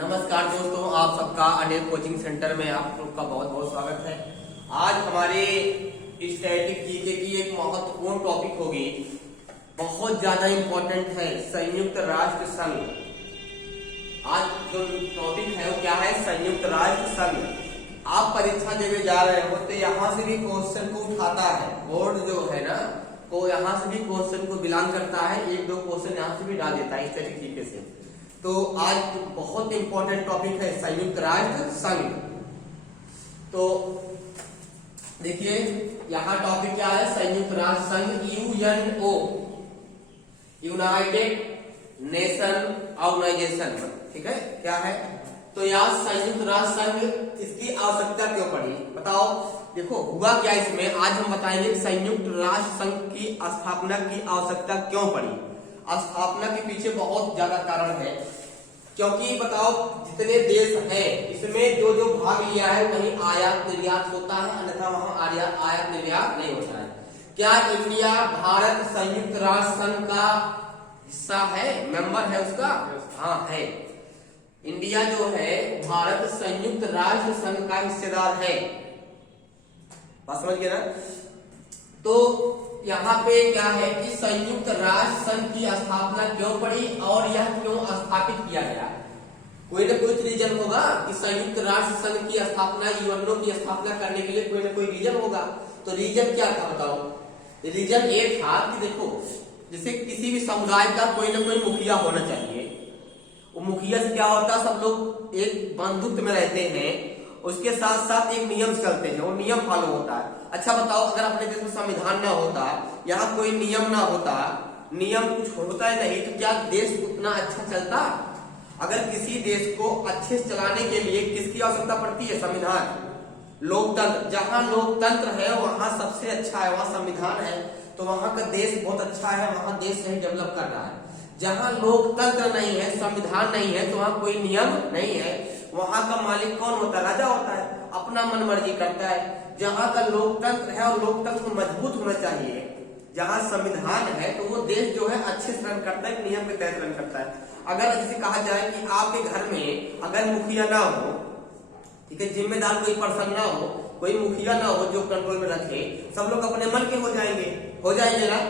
नमस्कार दोस्तों, आप सबका अनिल कोचिंग सेंटर में आप लोग का बहुत बहुत स्वागत है। आज हमारे स्टैटिक जीके की एक महत्वपूर्ण टॉपिक होगी, बहुत ज्यादा इंपॉर्टेंट है, संयुक्त राष्ट्र संघ। आज जो टॉपिक है वो क्या है? संयुक्त राष्ट्र संघ। आप परीक्षा देने जा रहे हो तो यहाँ से भी क्वेश्चन को उठाता है, बोर्ड जो है ना वो यहाँ से भी क्वेश्चन को बिलोंग करता है, एक दो क्वेश्चन यहाँ से भी डाल देता है स्टैटिक जीके से। तो आज बहुत इंपॉर्टेंट टॉपिक है संयुक्त राष्ट्र संघ। तो देखिए यहाँ टॉपिक क्या है? संयुक्त राष्ट्र संघ, यूएनओ, यूनाइटेड नेशन ऑर्गेनाइजेशन। ठीक है, क्या है? तो यहाँ संयुक्त राष्ट्र संघ, इसकी आवश्यकता क्यों पड़ी बताओ। देखो हुआ क्या इसमें, आज हम बताएंगे संयुक्त राष्ट्र संघ की स्थापना की आवश्यकता क्यों पड़ी। स्थापना के पीछे बहुत ज्यादा कारण है, क्योंकि बताओ जितने देश हैं इसमें जो जो भाग लिया है वहीं आयात निर्यात होता है, अन्यथा वहां आयात निर्यात नहीं होता है। क्या इंडिया, भारत संयुक्त राष्ट्र संघ का हिस्सा है, मेंबर है उसका? हाँ है। इंडिया जो है भारत संयुक्त राष्ट्र संघ का हिस्सेदार है, बात समझ गए ना। तो यहाँ पे क्या है कि संयुक्त राष्ट्र संघ की स्थापना क्यों पड़ी और यह क्यों स्थापित किया गया? कोई ना कोई रीजन होगा कि संयुक्त राष्ट्र संघ की स्थापना, यूएनओ की स्थापना करने के लिए कोई ना कोई रीजन होगा। तो रीजन क्या था बताओ? रीजन ये था कि देखो, जैसे किसी भी समुदाय का कोई ना कोई मुखिया होना चाहिए। वो मुखिया से क्या होता है, सब लोग एक बंधुत्व में रहते हैं, उसके साथ साथ एक नियम चलते हैं, वो नियम फॉलो होता है। अच्छा बताओ, अगर अपने देश में संविधान ना होता, यहाँ कोई नियम ना होता, नियम कुछ होता है नहीं, तो क्या देश उतना अच्छा चलता? अगर किसी देश को अच्छे से चलाने के लिए किसकी आवश्यकता पड़ती है? संविधान, लोकतंत्र। जहां लोकतंत्र है वहां सबसे अच्छा है, वहां संविधान है, तो वहां का देश बहुत अच्छा है, वहां देश सही डेवलप कर रहा है। जहां लोकतंत्र नहीं है, संविधान नहीं है, तो वहां कोई नियम नहीं है, वहां का मालिक कौन होता है? राजा होता है, अपना मन मर्जी करता है। जहां का लोकतंत्र है और लोकतंत्र मजबूत होना चाहिए, जहां संविधान है, तो वो देश जो है अच्छे से रन करता है, नियम के तहत रन करता है। अगर जैसे कहा जाए कि आपके घर में अगर मुखिया ना हो, ठीक है, जिम्मेदार कोई पर्सन ना हो, कोई मुखिया ना हो जो कंट्रोल में रखे, सब लोग अपने मन के हो जाएंगे ना,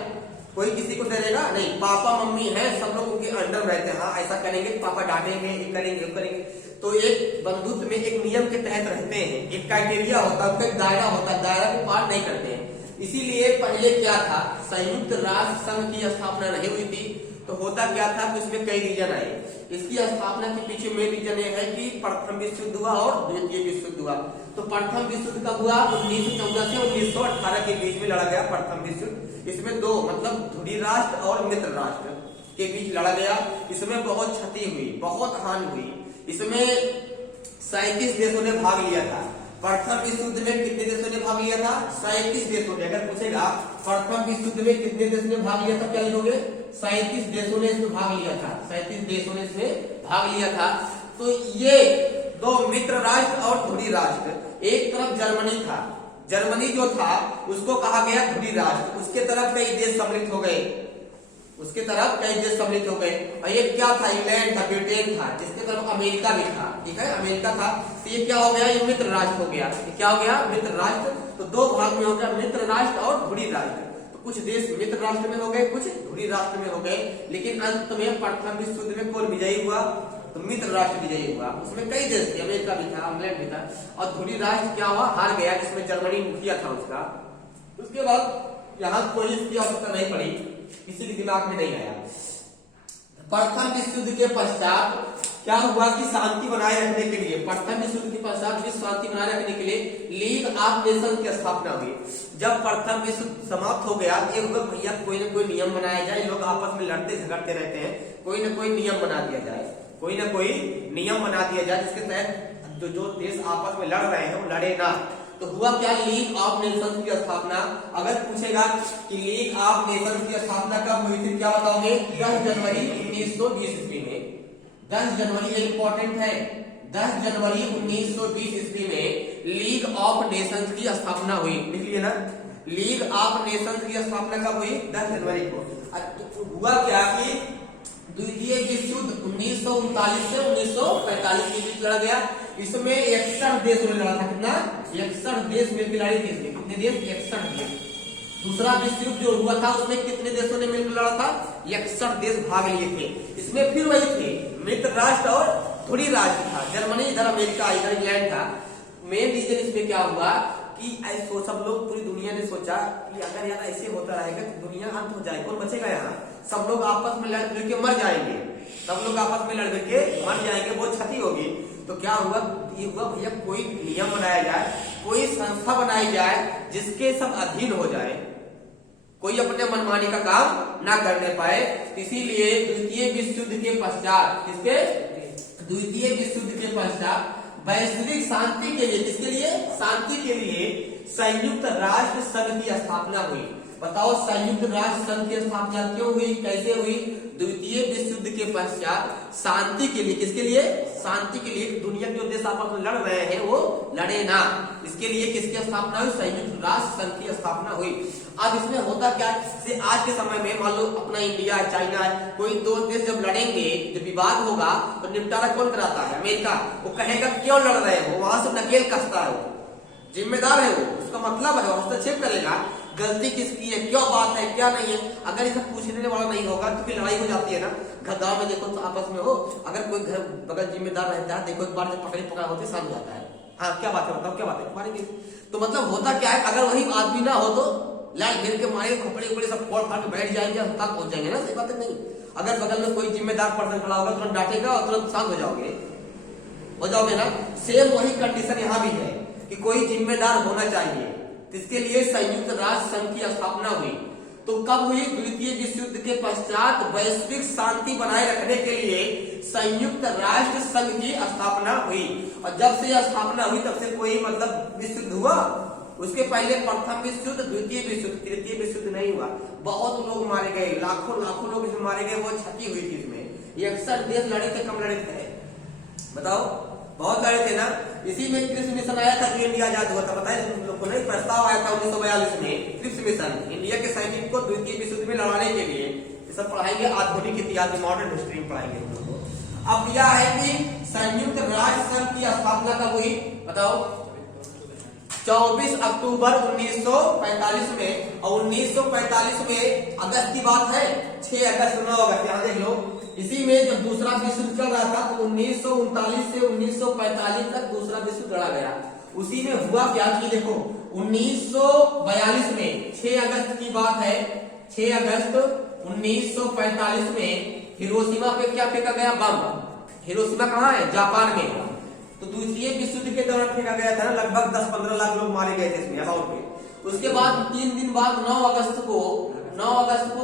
कोई किसी को डरेगा नहीं। पापा मम्मी है, सब लोग उनके अंडर रहते हैं, हाँ ऐसा करेंगे, पापा डांटेंगे, ये करेंगे। तो एक बंधुत्व में एक नियम के तहत रहते हैं, एक क्राइटेरिया होता है, एक दायरा होता है, दायरा को पार नहीं करते हैं। इसीलिए पहले क्या था, संयुक्त राष्ट्र संघ की स्थापना नहीं हुई थी, तो होता क्या था कि उसमें कई रीजन आए। इसकी स्थापना के पीछे मेन रीजन ये है कि प्रथम विश्व युद्ध हुआ और द्वितीय विश्व युद्ध हुआ। तो प्रथम विश्व युद्ध कब हुआ? 1914 से 1918 के बीच में लड़ा गया प्रथम विश्व युद्ध। इसमें दो मतलब ध्रुवीय राष्ट्र और मित्र राष्ट्र के बीच लड़ा गया। इसमें बहुत क्षति हुई, बहुत हानि हुई। इसमें 37 देशों ने भाग लिया था। प्रथम विश्व युद्ध में कितने देशों ने भाग लिया था? 37 देशों ने। अगर पूछेगा प्रथम विश्व युद्ध में कितने देशों ने भाग लिया था, क्या लिखोगे? 37 देशों ने इसमें भाग लिया था, 37 देशों ने इसमें भाग लिया था। तो ये दो मित्र राष्ट्र और ध्रुवीय राष्ट्र, एक तरफ जर्मनी था, जर्मनी जो था उसको कहा गया ध्रुवीय राष्ट्र, उसके तरफ कई देश सम्मिलित हो गए, उसके तरफ कई देश सम्मिलित हो गए। और ये क्या था? इंग्लैंड था, ब्रिटेन था, जिसके तरफ अमेरिका भी था, ठीक है, अमेरिका था। तो ये क्या हो गया? ये मित्र राष्ट्र हो गया। ये क्या हो गया? मित्र राष्ट्र। तो दो भाग में हो गया, मित्र राष्ट्र और ध्रुवीय राष्ट्र। तो कुछ देश मित्र राष्ट्र में हो गए, कुछ ध्रुवीय राष्ट्र में हो गए, लेकिन अंत में प्रथम विश्व युद्ध में कौन विजयी हुआ? तो मित्र राष्ट्र विजयी हुआ। उसमें कई देश थे, अमेरिका भी था, इंग्लैंड भी था। और ध्रुवीय राष्ट्र क्या हुआ? हार गया, जिसमें जर्मनी मुखिया था उसका। उसके बाद यहाँ कोई इसकी आवश्यकता नहीं पड़ी, किसी के दिमाग में नहीं आया। प्रथम विश्व युद्ध के पश्चात क्या हुआ कि शांति बनाए रखने के लिए, प्रथम विश्व युद्ध के पश्चात विश्व शांति बनाए रखने के लिए लीग ऑफ नेशन की स्थापना हुई। जब प्रथम विश्व समाप्त हो गया, ये हुआ भैया कोई ना कोई नियम बनाया जाए, लोग आपस में लड़ते झगड़ते रहते हैं, कोई ना कोई नियम बना दिया जाए, कोई ना कोई नियम बना दिया जाए जिसके तहत जो देश आपस में लड़ रहे हैं वो लड़े ना। तो हुआ क्या? लीग ऑफ नेशंस की स्थापना। अगर पूछेगा कि लीग ऑफ नेशंस की स्थापना कब हुई थी, क्या बताओगे? 10 जनवरी 1920 ईस्वी में। 10 जनवरी इंपॉर्टेंट है, 10 जनवरी 1920 ईस्वी में लीग ऑफ नेशंस की स्थापना हुई। लिख लिए ना, लीग ऑफ नेशंस की स्थापना कब हुई? 10 जनवरी को। हुआ क्या कि द्वितीय विश्व युद्ध 1939 से 1945 के बीच लड़ा गया। इसमें 61 देश में लड़ा था। कितना? 61 देश मिलकर लड़े थे इसमें। कितने देश? 61 देश। दूसरा विश्व युद्ध जो हुआ था उसमें कितने देशों ने मिलकर लड़ा था? 61 देश भाग लिए थे। इसमें फिर वही थे, मित्र राष्ट्र और थोड़ी राष्ट्र था। जर्मनी, इधर अमेरिका, इधर इंग्लैंड था। मेन रीजन इसमें क्या हुआ कि ऐसो सब लोग, पूरी दुनिया ने सोचा कि अगर यार ऐसे होता रहेगा तो दुनिया अंत हो जाएगी, कौन बचेगा यहाँ? सब लोग आपस में लड़ के मर जाएंगे, सब लोग आपस में लड़ के मर जाएंगे, बहुत क्षति होगी। तो क्या हुआ? ये हुआ भैया कोई नियम बनाया जाए, कोई संस्था बनाई जाए जिसके सब अधीन हो जाए, कोई अपने मनमानी का काम ना करने पाए। इसीलिए द्वितीय विश्व युद्ध के पश्चात, किसके? द्वितीय विश्व युद्ध के पश्चात वैश्विक शांति के लिए, किसके लिए? शांति के लिए संयुक्त राष्ट्र संघ की स्थापना हुई। बताओ संयुक्त राष्ट्र संघ की स्थापना क्यों हुई, कैसे हुई? द्वितीय विश्व युद्ध के पश्चात शांति के लिए, किसके लिए? शांति के लिए। दुनिया के देश आपस में लड़ रहे हैं वो लड़े ना, इसके लिए किसकी स्थापना हुई? संयुक्त राष्ट्र संघ की स्थापना हुई। अब इसमें होता क्या? आज के समय में मान लो अपना इंडिया, चाइना, कोई दो देश जब लड़ेंगे, जब विवाद होगा तो निपटारा कौन कराता है? अमेरिका। वो कहेगा क्यों लड़ रहे हो, वहां से नकेल कसता है, वो जिम्मेदार है, वो उसका मतलब है, हस्तक्षेप करेगा गलती किसकी है, क्या बात है, क्या नहीं है। अगर इसे पूछने वाला नहीं होगा तो फिर लड़ाई हो जाती है ना। गाँव में देखो तो आपस में हो, अगर कोई घर बगल जिम्मेदार रहता है, देखो एक बार जब पकड़ी पकड़ा होती शांत हो जाता है। हाँ क्या बात है, बताओ क्या बात है, मारेंगे। तो मतलब होता क्या है, अगर वही आदमी ना हो तो लाल घेर के मारे, खोपड़े उपड़े सब फोड़ फाड़ के बैठ जाएंगे, तक पहुंच जाएंगे ना। सही बात है नहीं? अगर बगल में कोई जिम्मेदार पर्सन खड़ा होगा तुरंत डांटेगा और तुरंत शांत हो जाओगे ना। सेम वही कंडीशन यहाँ भी है कि कोई जिम्मेदार होना चाहिए। इसके लिए संयुक्त राष्ट्र संघ की स्थापना हुई। तो कब हुई? द्वितीय विश्व युद्ध के पश्चात वैश्विक शांति बनाए रखने के लिए संयुक्त राष्ट्र संघ की स्थापना हुई। और जब से स्थापना हुई तब से कोई मतलब विश्व युद्ध हुआ? उसके पहले प्रथम विश्व युद्ध, द्वितीय विश्व युद्ध, तृतीय विश्व युद्ध नहीं हुआ। बहुत लोग मारे गए, लाखों लाखों लोग इसमें मारे गए, बहुत क्षति हुई थी इसमें। 61 देश लड़े थे, कम लड़े थे? बताओ, बहुत लड़े थे ना। इसी में क्रिप्स मिशन आया था कि इंडिया आजाद हुआ था, बताए तुम लोग को नहीं? प्रस्ताव आया था 1942 में, क्रिप्स मिशन, इंडिया के सैनिक को द्वितीय विश्व युद्ध में लड़ाने के लिए। ये सब पढ़ाएंगे, आधुनिक इतिहास में, मॉडर्न हिस्ट्री में पढ़ाएंगे हम लोग को। अब यह है कि संयुक्त राष्ट्र संघ की स्थापना कब हुई? बताओ। 24 अक्टूबर 1945 में। और 1945 में अगस्त की बात है, 6 अगस्त 9 अगस्त, यहाँ देख लो। इसी में जब दूसरा विश्व युद्ध चल रहा था तो 1939 से 1945 तक दूसरा विश्व लड़ा गया। उसी में हुआ क्या कि देखो 1942 में 6 अगस्त की बात है, 6 अगस्त 1945 में हिरोशिमा पे क्या फेंका गया? बम। हिरोशिमा कहाँ है? जापान में। तो द्वितीय विश्व युद्ध के दौरान फेंका गया था ना, लगभग 10-15 लाख लोग मारे गए थे इसमें अबाउट में। उसके बाद 3 दिन बाद 9 अगस्त को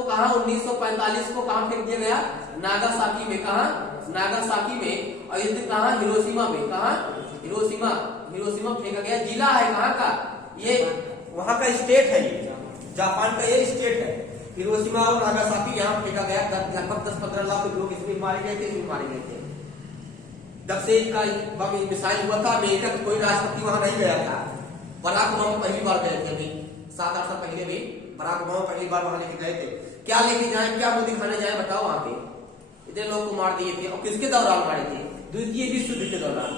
कहा 1945 को कहा फेंक दिया गया? नागासाकी में। कहा? नागासाकी में। और युद्ध कहा? हिरोशिमा में। कहा? हिरोशिमा फेंका गया। जिला है कहाँ का? ये वहां का स्टेट है, ये जापान का ये स्टेट है। हिरोशिमा और नागासाकी यहाँ फेंका गया। लगभग 10-15 लाख लोग इसमें मारे गए थे, जब से इसका बम मिसाइल हुआ था। अमेरिका का कोई राष्ट्रपति वहां नहीं गया था। बराक ओबामा पहली बार गए थे, अभी 7-8 साल पहले भी बराक ओबामा पहली बार वहां लेके गए थे। क्या लेके जाए, क्या मुंह दिखाने जाए, बताओ? वहां पे इतने लोग को मार दिए थे। और किसके दौरान मारे थे? द्वितीय विश्व युद्ध के दौरान।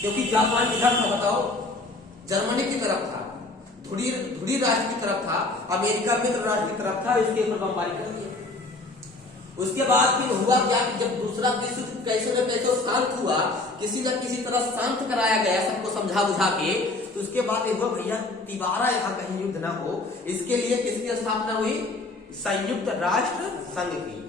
क्योंकि जापान किधर था बताओ? जर्मनी की तरफ था, धुरी राष्ट्र की तरफ था, अमेरिका मित्र राष्ट्र की तरफ था। इसके ऊपर बमबारी कर दिया। उसके बाद फिर हुआ क्या कि जब दूसरा विश्व युद्ध कैसे न कैसे शांत हुआ, किसी न किसी तरह शांत कराया गया सबको समझा बुझा के। तो उसके बाद हुआ भैया तिबारा यहाँ कहीं युद्ध ना हो, इसके लिए किसकी स्थापना हुई? संयुक्त राष्ट्र संघ की।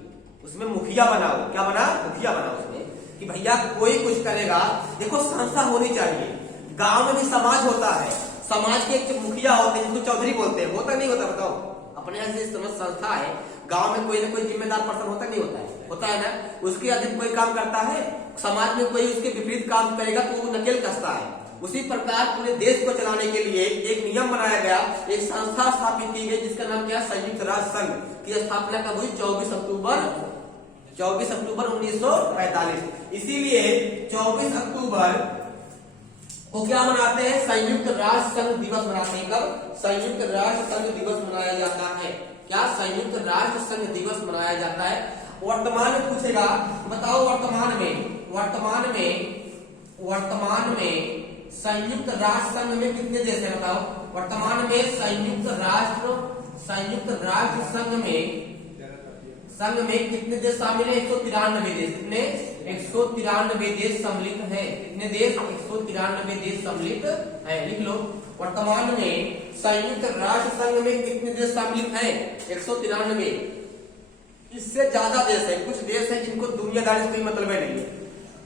उसमें मुखिया बनाओ। क्या बना? मुखिया बना उसमें कि भैया कोई कुछ करेगा। देखो संस्था होनी चाहिए। गांव में भी समाज होता है, समाज के एक मुखिया होते हैं जिनको चौधरी बोलते हैं, होता नहीं होता? बताओ। अपने यहाँ से संस्था है, गांव में कोई ना कोई जिम्मेदार पर्सन होता नहीं होता है? होता है ना। उसके अधीन कोई काम करता है, समाज में कोई उसके विपरीत काम करेगा तो वो नकेल कसता है। उसी प्रकार पूरे देश को चलाने के लिए एक नियम बनाया गया, एक संस्था स्थापित की गई जिसका नाम क्या? संयुक्त राष्ट्र संघ की स्थापना कब हुई? 24 अक्टूबर 1945। इसीलिए 24 अक्टूबर को क्या मनाते हैं? संयुक्त राष्ट्र संघ दिवस मनाते हैं। कब? संयुक्त राष्ट्र संघ दिवस मनाया जाता है। क्या? संयुक्त राष्ट्र संघ दिवस मनाया जाता है। वर्तमान में पूछेगा, बताओ वर्तमान में संयुक्त राष्ट्र संघ में कितने देश हैं? बताओ वर्तमान में संयुक्त राष्ट्र संघ में कितने देश शामिल है? 193 देश। कितने? 193 देश सम्मिलित हैं। कितने देश? 193 देश सम्मिलित हैं। लिख लो, वर्तमान में संयुक्त राष्ट्र संघ में कितने देश सम्मिलित हैं? 193। इससे ज्यादा देश है, कुछ देश है जिनको दुनियादारी से कोई मतलब नहीं है,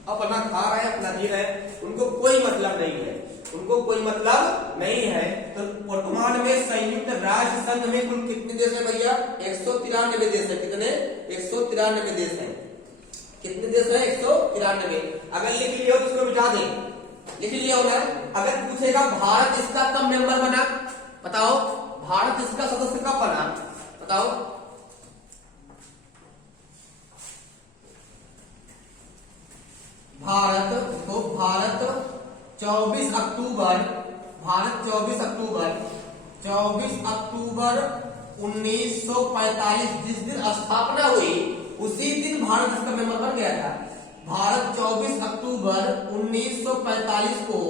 अपना खा रहे हैं, अपना जी रहे हैं, उनको कोई मतलब नहीं है। तो वर्तमान में संयुक्त राष्ट्र संघ में कुल कितने देश है भैया? 193 देश है। कितने? 193 देश है। कितने देश है? 193। अगर लिख लिया तो इसको मिटा दें, लिख लिया होगा। अगर पूछेगा भारत इसका कब मेंबर बना? बताओ भारत इसका सदस्य कब बना? बताओ भारत 24 अक्टूबर 1945 जिस दिन स्थापना हुई उसी दिन भारत इसका मेंबर बन गया था। भारत 24 अक्टूबर 1945 को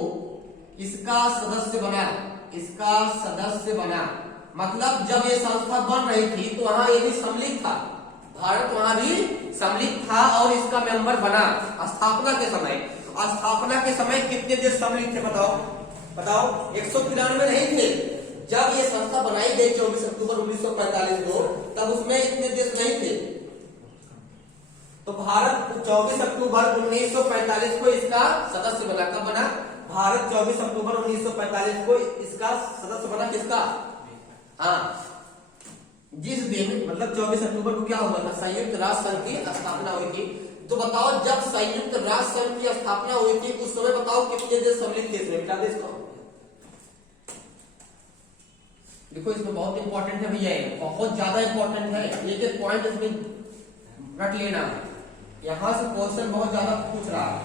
इसका सदस्य बना। मतलब जब ये संस्था बन रही थी तो वहां ये भी सम्मिलित था, भारत वहां भी सम्मिलित था और इसका मेंबर बना। स्थापना के समय कितने देश सम्मिलित थे? बताओ 193 नहीं थे। जब ये संस्था बनाई गई 24 अक्टूबर 1945 को, तब उसमें इतने देश नहीं थे। तो भारत 24 अक्टूबर 1945 को इसका सदस्य बना। कब बना? भारत 24 अक्टूबर 1945 को इसका सदस्य बना। किसका? हाँ, जिस दिन मतलब 24 अक्टूबर को क्या हुआ था? संयुक्त राष्ट्र संघ की स्थापना हुई थी। तो बताओ जब संयुक्त राष्ट्र संघ की स्थापना हुई थी उस समय बताओ कितने देश सम्मिलित थे इसमें? बेटा देश कौन? देखो इसमें बहुत इंपॉर्टेंट है भैया, बहुत ज्यादा इंपॉर्टेंट है। एक पॉइंट इसमें रट लेना, यहां से क्वेश्चन बहुत ज्यादा पूछ रहा है।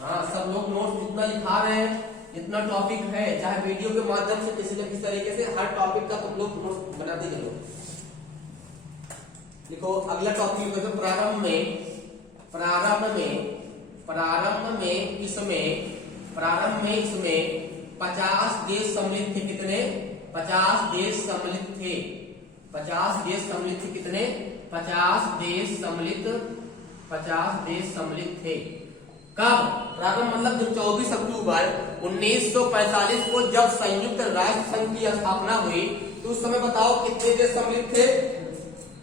हाँ, सब लोग नोट जितना लिखा रहे हैं, जितना टॉपिक है, चाहे वीडियो के माध्यम से किसी न किसी तरीके से हर टॉपिक का तुम लोग नोट बनाते चलो। देखो अगला टॉपिक है प्रारंभ में इसमें 50 देश सम्मिलित थे। कितने? 50 देश सम्मिलित थे। 50 देश सम्मिलित थे। कितने? 50 देश सम्मिलित थे। कब? प्रारंभ मतलब जो 24 अक्टूबर 1945 को जब संयुक्त राष्ट्र संघ की स्थापना हुई तो उस समय बताओ कितने देश सम्मिलित थे?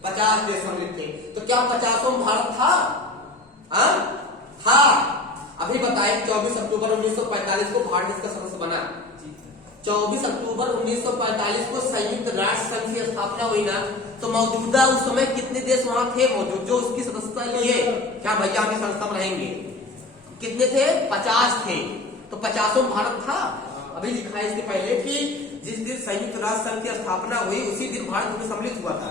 50 देश सम्मिलित थे। तो क्या 50 भारत था? था। अभी बताए 24 अक्टूबर 1945 को भारत इसका सदस्य बना। 24 अक्टूबर 1945 को संयुक्त राष्ट्र संघ की स्थापना हुई ना, तो मौजूदा उस समय कितने देश वहां थे मौजूद जो उसकी सदस्यता लिए? क्या भैया हम इस संस्था में रहेंगे? कितने थे? 50 थे। तो 50 भारत था। अभी लिखा है इसके पहले कि जिस दिन संयुक्त राष्ट्र संघ की स्थापना हुई उसी दिन भारत उसमें सम्मिलित हुआ था।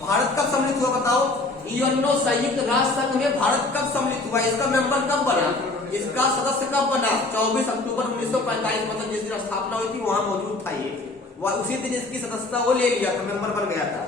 भारत कब सम्मिलित हुआ बताओ? यूएनओ संयुक्त राष्ट्र संघ में भारत कब सम्मिलित हुआ? इसका मेंबर कब बना? इसका सदस्य कब बना? 24 अक्टूबर 1945 मतलब जिस दिन स्थापना हुई थी वहां मौजूद था ये, उसी दिन इसकी सदस्यता वो ले लिया था, मेंबर बन गया था।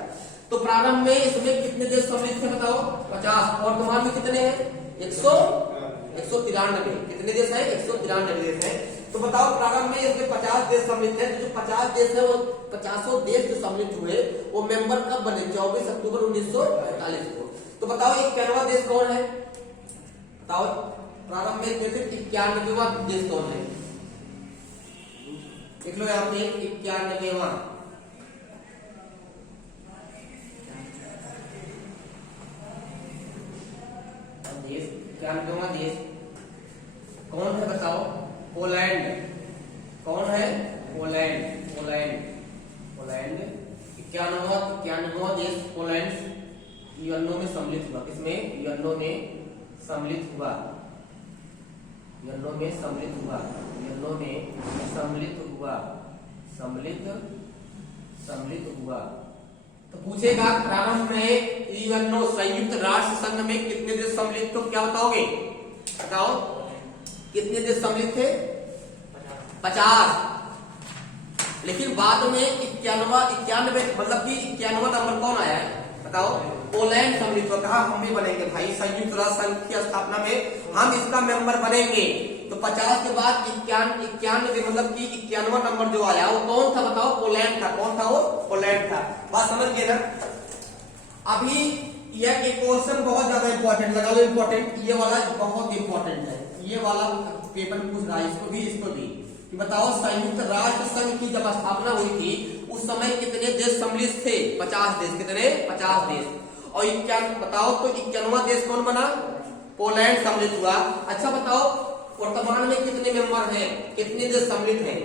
तो प्रारंभ में इसमें कितने देश सम्मिलित थे बताओ? 50। वर्तमान में कितने हैं? 193। कितने देश है? 193 देश है। तो बताओ प्रारंभ में इसमें 50 देश सम्मिलित है। जो 50 देश है वो 50 देश जो सम्मिलित हुए वो मेंबर कब बने? 24 अक्टूबर 1945 को। तो बताओ 91वां देश कौन है? बताओ प्रारंभ में 91वां देश कौन है? देख लो यहाँ पे 91वां देश। 91वां देश कौन है बताओ? पोलैंड। कौन है? पोलैंड। 91वां देश पोलैंड यूएनओ में सम्मिलित हुआ। किसमें? यूएनओ में सम्मिलित हुआ। तो पूछेगा प्रारंभ में यूएनओ संयुक्त राष्ट्र संघ में कितने देश सम्मिलित? तो क्या बताओगे? बताओ कितने देश सम्मिलित थे? 50। लेकिन बाद में 91 मतलब कि 91वां नंबर कौन आया है? बताओ पोलैंड सम्मिलित हुआ। कहा हम भी बनेंगे भाई, संयुक्त राष्ट्र संघ की स्थापना में हम इसका मेंबर बनेंगे। तो 50 के बाद 91 मतलब कि 91वां नंबर जो आया वो कौन था बताओ? पोलैंड था। कौन था वो? पोलैंड था। बात समझ गए ना? अभी यह एक क्वेश्चन बहुत ज्यादा इंपॉर्टेंट लगा लो, इंपॉर्टेंट ये वाला बहुत इंपॉर्टेंट है, ये वाला पेपर पूछ रहा है इसको भी कि बताओ संयुक्त राष्ट्र संघ की जब स्थापना हुई थी उस समय कितने देश सम्मिलित थे? 50 देश। कितने? 50 देश। और 91 बताओ तो 91वां देश कौन बना? पोलैंड सम्मिलित हुआ। अच्छा बताओ वर्तमान में कितने मेंबर हैं? कितने देश सम्मिलित हैं?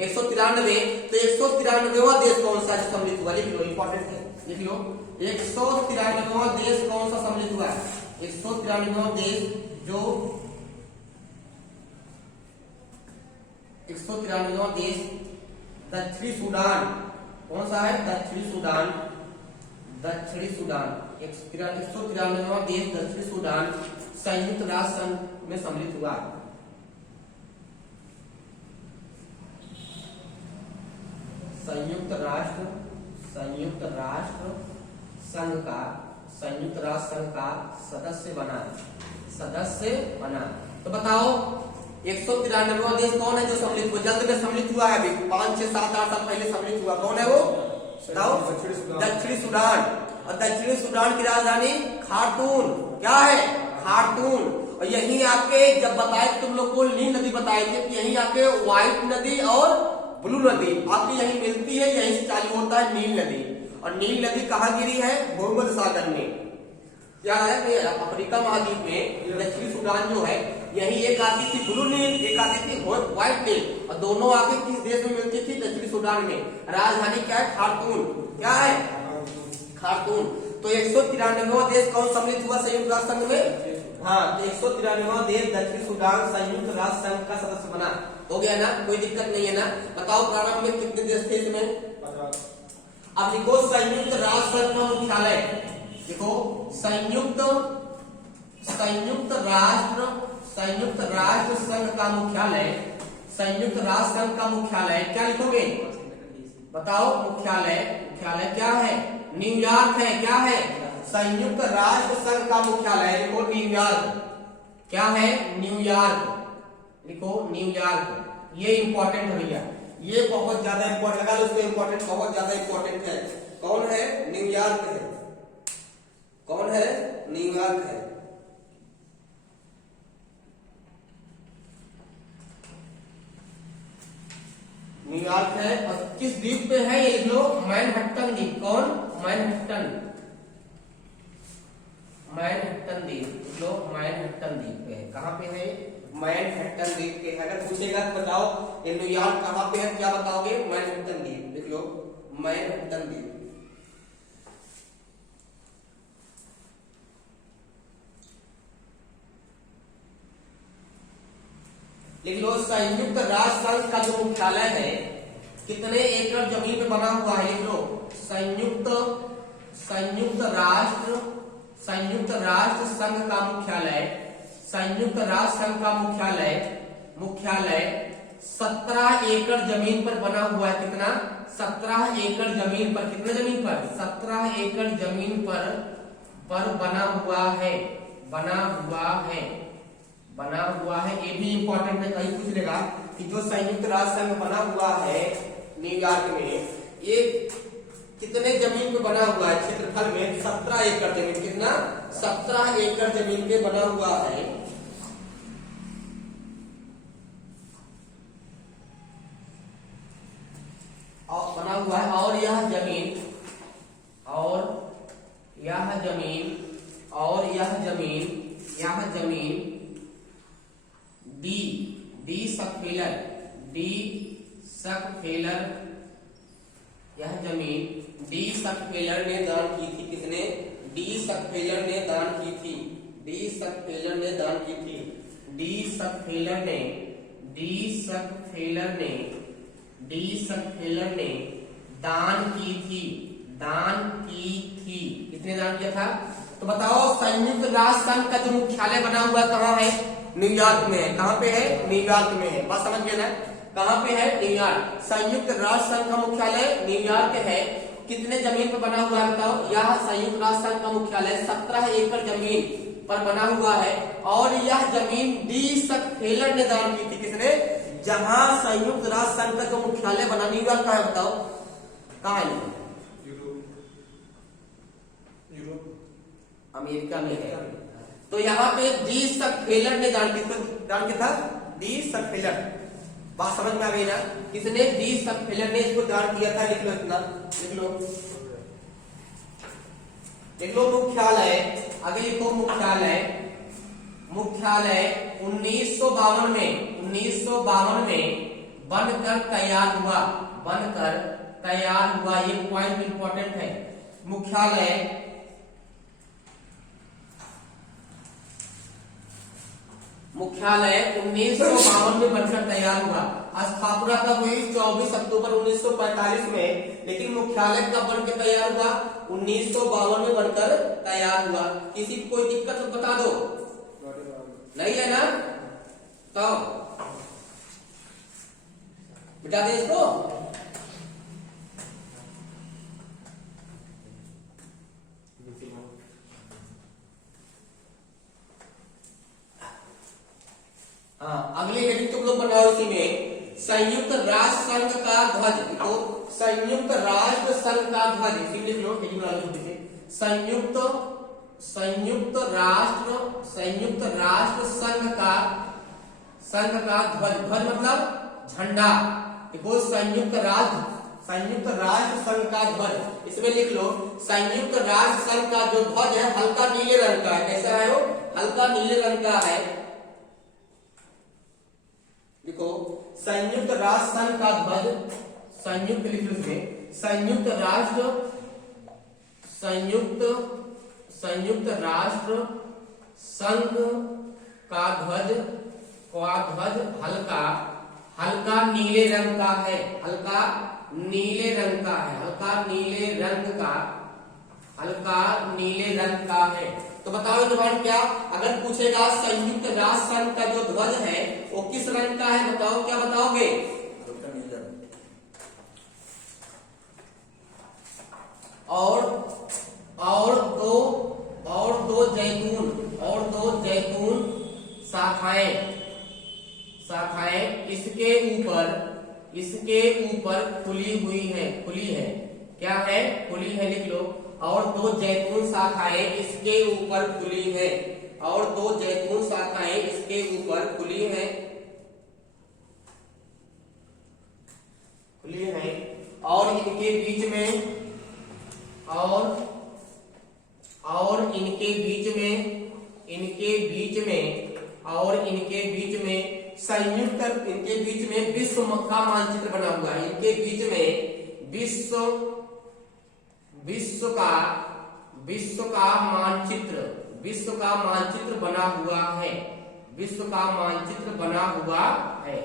193। तो 193वां देश कौन सा सम्मिलित हुआ? लिख लो, इंपॉर्टेंट है, लिख लो। 193वां देश कौन सा सम्मिलित हुआ? 193वां देश जो 193वां देश दक्षिणी सूडान। कौन सा है? दक्षिणी सूडान। दक्षिणी सूडान 193वां देश दक्षिणी सूडान संयुक्त राष्ट्र संघ में सम्मिलित हुआ। संयुक्त राष्ट्र संघ का सदस्य बना। तो बताओ 193वां देश कौन है जो सम्मिलित हुआ? जल्द में सम्मिलित हुआ है, अभी 5, 6, 7, 8 साल पहले सम्मिलित हुआ। कौन है वो? बताओ। दक्षिणी सूडान। और दक्षिणी सूडान की राजधानी खार्टूम। क्या है? खार्टूम। और यही आके जब बताए तुम लोग को नील नदी बताए थे कि यही आके व्हाइट नदी और ब्लू नदी आपकी यही मिलती है, यही से चालू होता है नील नदी। और नील नदी कहाँ गिरी है? भूमध्य सागर में। क्या है? अफ्रीका महाद्वीप में दक्षिणी सूडान जो है यही एक आती थी ब्लू नील, एक आती थी व्हाइट नील, और दोनों आके किस देश में मिलती थी? दक्षिणी सूडान में। राजधानी क्या है? खार्टूम। क्या है? खार्टूम। तो 193वां देश कौन सम्मिलित हुआ संयुक्त राष्ट्र संघ में? हाँ, तो 193वां देश दक्षिणी सूडान संयुक्त राष्ट्र संघ का सदस्य बना। हो गया ना? कोई दिक्कत नहीं है ना? बताओ प्रारंभ में कितने देश थे इसमें? अब लिखो संयुक्त राष्ट्र संघ का मुख्यालय। देखो संयुक्त राष्ट्र संघ का मुख्यालय, संयुक्त राष्ट्र संघ का मुख्यालय क्या लिखोगे? बताओ मुख्यालय क्या है? न्यूयॉर्क है। क्या है? संयुक्त राष्ट्र संघ का मुख्यालय लिखो न्यूयॉर्क। क्या है? न्यूयॉर्क। लिखो न्यूयॉर्क। ये इंपॉर्टेंट है भैया, ये बहुत ज्यादा इंपॉर्टेंट लगा लो उसको, इंपॉर्टेंट बहुत ज्यादा इंपॉर्टेंट है। कौन है? न्यूयॉर्क है। कौन है? न्यूयॉर्क है। न्यूयॉर्क है। और किस द्वीप पे है ये लिख लो? मैनहट्टन द्वीप। कौन? मैनहट्टन द्वीप लिख लो। मैनहट्टन द्वीप पे है। कहाँ पे है? मैनहट्टन द्वीप पे। अगर पूछेगा तो बताओ ये न्यूयॉर्क कहाँ पे है, क्या बताओगे? मैनहट्टन द्वीप लिख लो। मैनहट्टन द्वीप। लिख लो संयुक्त राष्ट्र संघ का जो मुख्यालय है कितने एकड़ जमीन पे बना हुआ है? लिख लो संयुक्त राष्ट्र संघ का मुख्यालय, संयुक्त राष्ट्र संघ का मुख्यालय 17 एकड़ जमीन पर बना हुआ है। कितना? 17 एकड़ जमीन पर। कितने जमीन पर? 17 एकड़ जमीन पर बना हुआ है। ये भी इंपॉर्टेंट है, कहीं पूछ लेगा कि जो संयुक्त राष्ट्र संघ बना हुआ है न्यूयॉर्क में, ये कितने जमीन पे बना हुआ है? क्षेत्रफल में 17 एकड़ जमीन। कितना? 17 एकड़ जमीन पे बना हुआ है। और यह जमीन डी सकफेलर ने दान की थी। किसने? डी सकफेलर ने दान की थी। डी सकफेलर ने दान की थी। किसने दान किया था? तो बताओ संयुक्त राष्ट्र संघ का जो मुख्यालय बना हुआ कहाँ है? न्यूयॉर्क में है। कहाँ पे है? न्यूयॉर्क में है। बात समझ गए ना? कहाँ पे है? न्यूयॉर्क। संयुक्त राष्ट्र संघ का मुख्यालय न्यूयॉर्क है कितने जमीन पर बना हुआ है बताओ? यह संयुक्त राष्ट्र संघ का मुख्यालय 17 एकड़ जमीन पर बना हुआ है और यह जमीन डी सक्फेलर ने दान की थी। किसने? जहां संयुक्त राष्ट्र संघ का जो मुख्यालय बना न्यूयॉर्क कहाँ है बताओ? कहाँ है? अमेरिका में है। तो यहाँ पे डी सक्फेलर ने दान किया था। डी सक्फेलर, बात समझ में आ गई ना? किसने? डी सक्फेलर ने इसको दान किया था। लिख लो इतना, लिख लो मुख्यालय। आगे लिखो मुख्यालय। मुख्यालय 1952 में बनकर तैयार हुआ। बनकर तैयार हुआ, ये पॉइंट इंपॉर्टेंट है। मुख्यालय 1952 में बनकर तैयार हुआ। स्थापना कब हुई? 24 अक्टूबर 1945 में। लेकिन मुख्यालय कब बनकर तैयार हुआ? 1952 में बनकर तैयार हुआ। किसी को कोई दिक्कत तो बता दो, नहीं है ना? तो बिठा दे इसको। अगले हेडिंग तुम लोग बनाओ। इसी में संयुक्त राष्ट्र संघ का ध्वज। तो संयुक्त राष्ट्र संघ का ध्वज, इसी लिख लो। संयुक्त राष्ट्र संघ का ध्वज। ध्वज मतलब झंडा। देखो संयुक्त राष्ट्र संघ का ध्वज, इसमें लिख लो संयुक्त राष्ट्र संघ का जो ध्वज है हल्का नीले रंग का है। कैसा है वो? हल्का नीले रंग का है। देखो संयुक्त राष्ट्र संघ का ध्वज, संयुक्त लिख लो इसमें, संयुक्त राष्ट्र संघ का ध्वज हल्का नीले रंग का है। हल्का नीले रंग का है। तो बताओ इन्होंने क्या? अगर पूछेगा संयुक्त राष्ट्र संघ का जो ध्वज है वो किस रंग का है, बताओ क्या बताओगे? और दो जैतून शाखाएं इसके ऊपर खुली है। क्या है? खुली है। लिख लो। और 2 जैतून शाखाएं इसके ऊपर खुली है। और 2 जैतून शाखाएं इसके ऊपर खुली है। और इनके बीच में संयुक्त, इनके बीच में विश्व का मानचित्र बना हुआ है। इनके बीच में विश्व का मानचित्र बना हुआ है।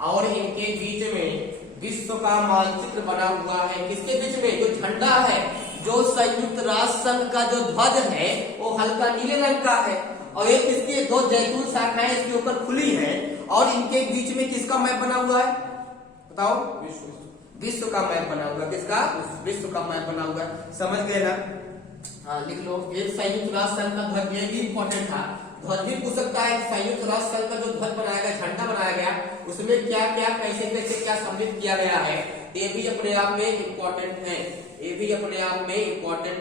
और इनके बीच में विश्व का मानचित्र बना हुआ है। किसके बीच में? जो झंडा है, जो संयुक्त राष्ट्र संघ का जो ध्वज है वो हल्का नीले रंग का है। और एक इसके 2 जैतून शाखाएं इसके ऊपर खुली है। और इनके बीच में किसका मैप बना हुआ है बताओ? विश्व का मैप बना हुआ है। किसका? विश्व का मैप बना हुआ है। समझ गए ना? हाँ, लिख लो। एक संयुक्त राष्ट्र संघ का ध्वज, ये भी इंपॉर्टेंट था। ध्वज भी पूछ सकता है। संयुक्त राष्ट्र संघ का जो ध्वज बनाया गया, झंडा बनाया गया, उसमें क्या क्या कैसे क्या सम्मिलित किया गया है, ये भी अपने आप में इंपॉर्टेंट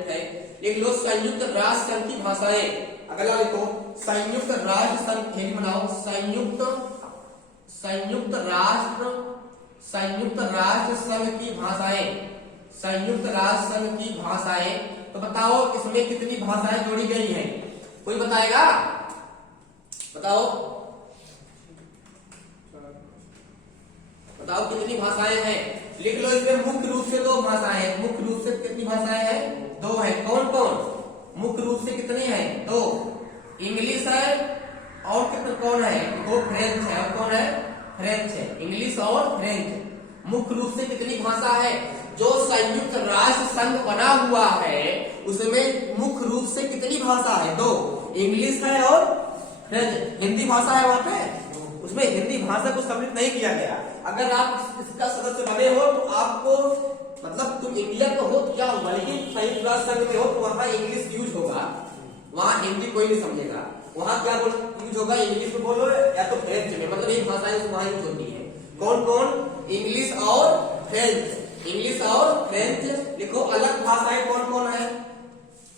है। लिख लो संयुक्त राष्ट्र संघ की भाषाएं। अगला लिखो संयुक्त राष्ट्र संघ, हेडिंग बनाओ संयुक्त राष्ट्र संघ की भाषाएं। संयुक्त राष्ट्र संघ की भाषाएं। तो बताओ इसमें कितनी भाषाएं जोड़ी गई हैं? कोई बताएगा? बताओ कितनी भाषाएं हैं? लिख लो। इसमें मुख्य रूप से 2 भाषाएं हैं। मुख्य रूप से कितनी भाषाएं हैं? 2 है। कौन कौन? मुख्य रूप से कितनी है? 2। इंग्लिश है और कौन है? 2 फ्रेंच है। और कौन है? फ्रेंच है। इंग्लिश और फ्रेंच। मुख्य रूप से कितनी भाषा है? जो संयुक्त राष्ट्र संघ बना हुआ है उसमें मुख्य रूप से कितनी भाषा है? 2। इंग्लिश है और फ्रेंच। हिंदी भाषा है वहां पे, उसमें हिंदी भाषा को सम्मिलित नहीं किया गया। अगर आप इसका सदस्य बने हो तो आपको मतलब तुम इंडिया में हो तो क्या होगा, लेकिन संयुक्त राष्ट्र संघ में हो तो वहां इंग्लिश यूज होगा, वहां हिंदी कोई नहीं समझेगा, वहां क्या यूज होगा, इंग्लिश में बोलो या तो फ्रेंच में, मतलब एक भाषाएं वहां यूज होती है। कौन कौन, इंग्लिश और फ्रेंच, इंग्लिश और फ्रेंच। लिखो अलग भाषाएं कौन कौन है,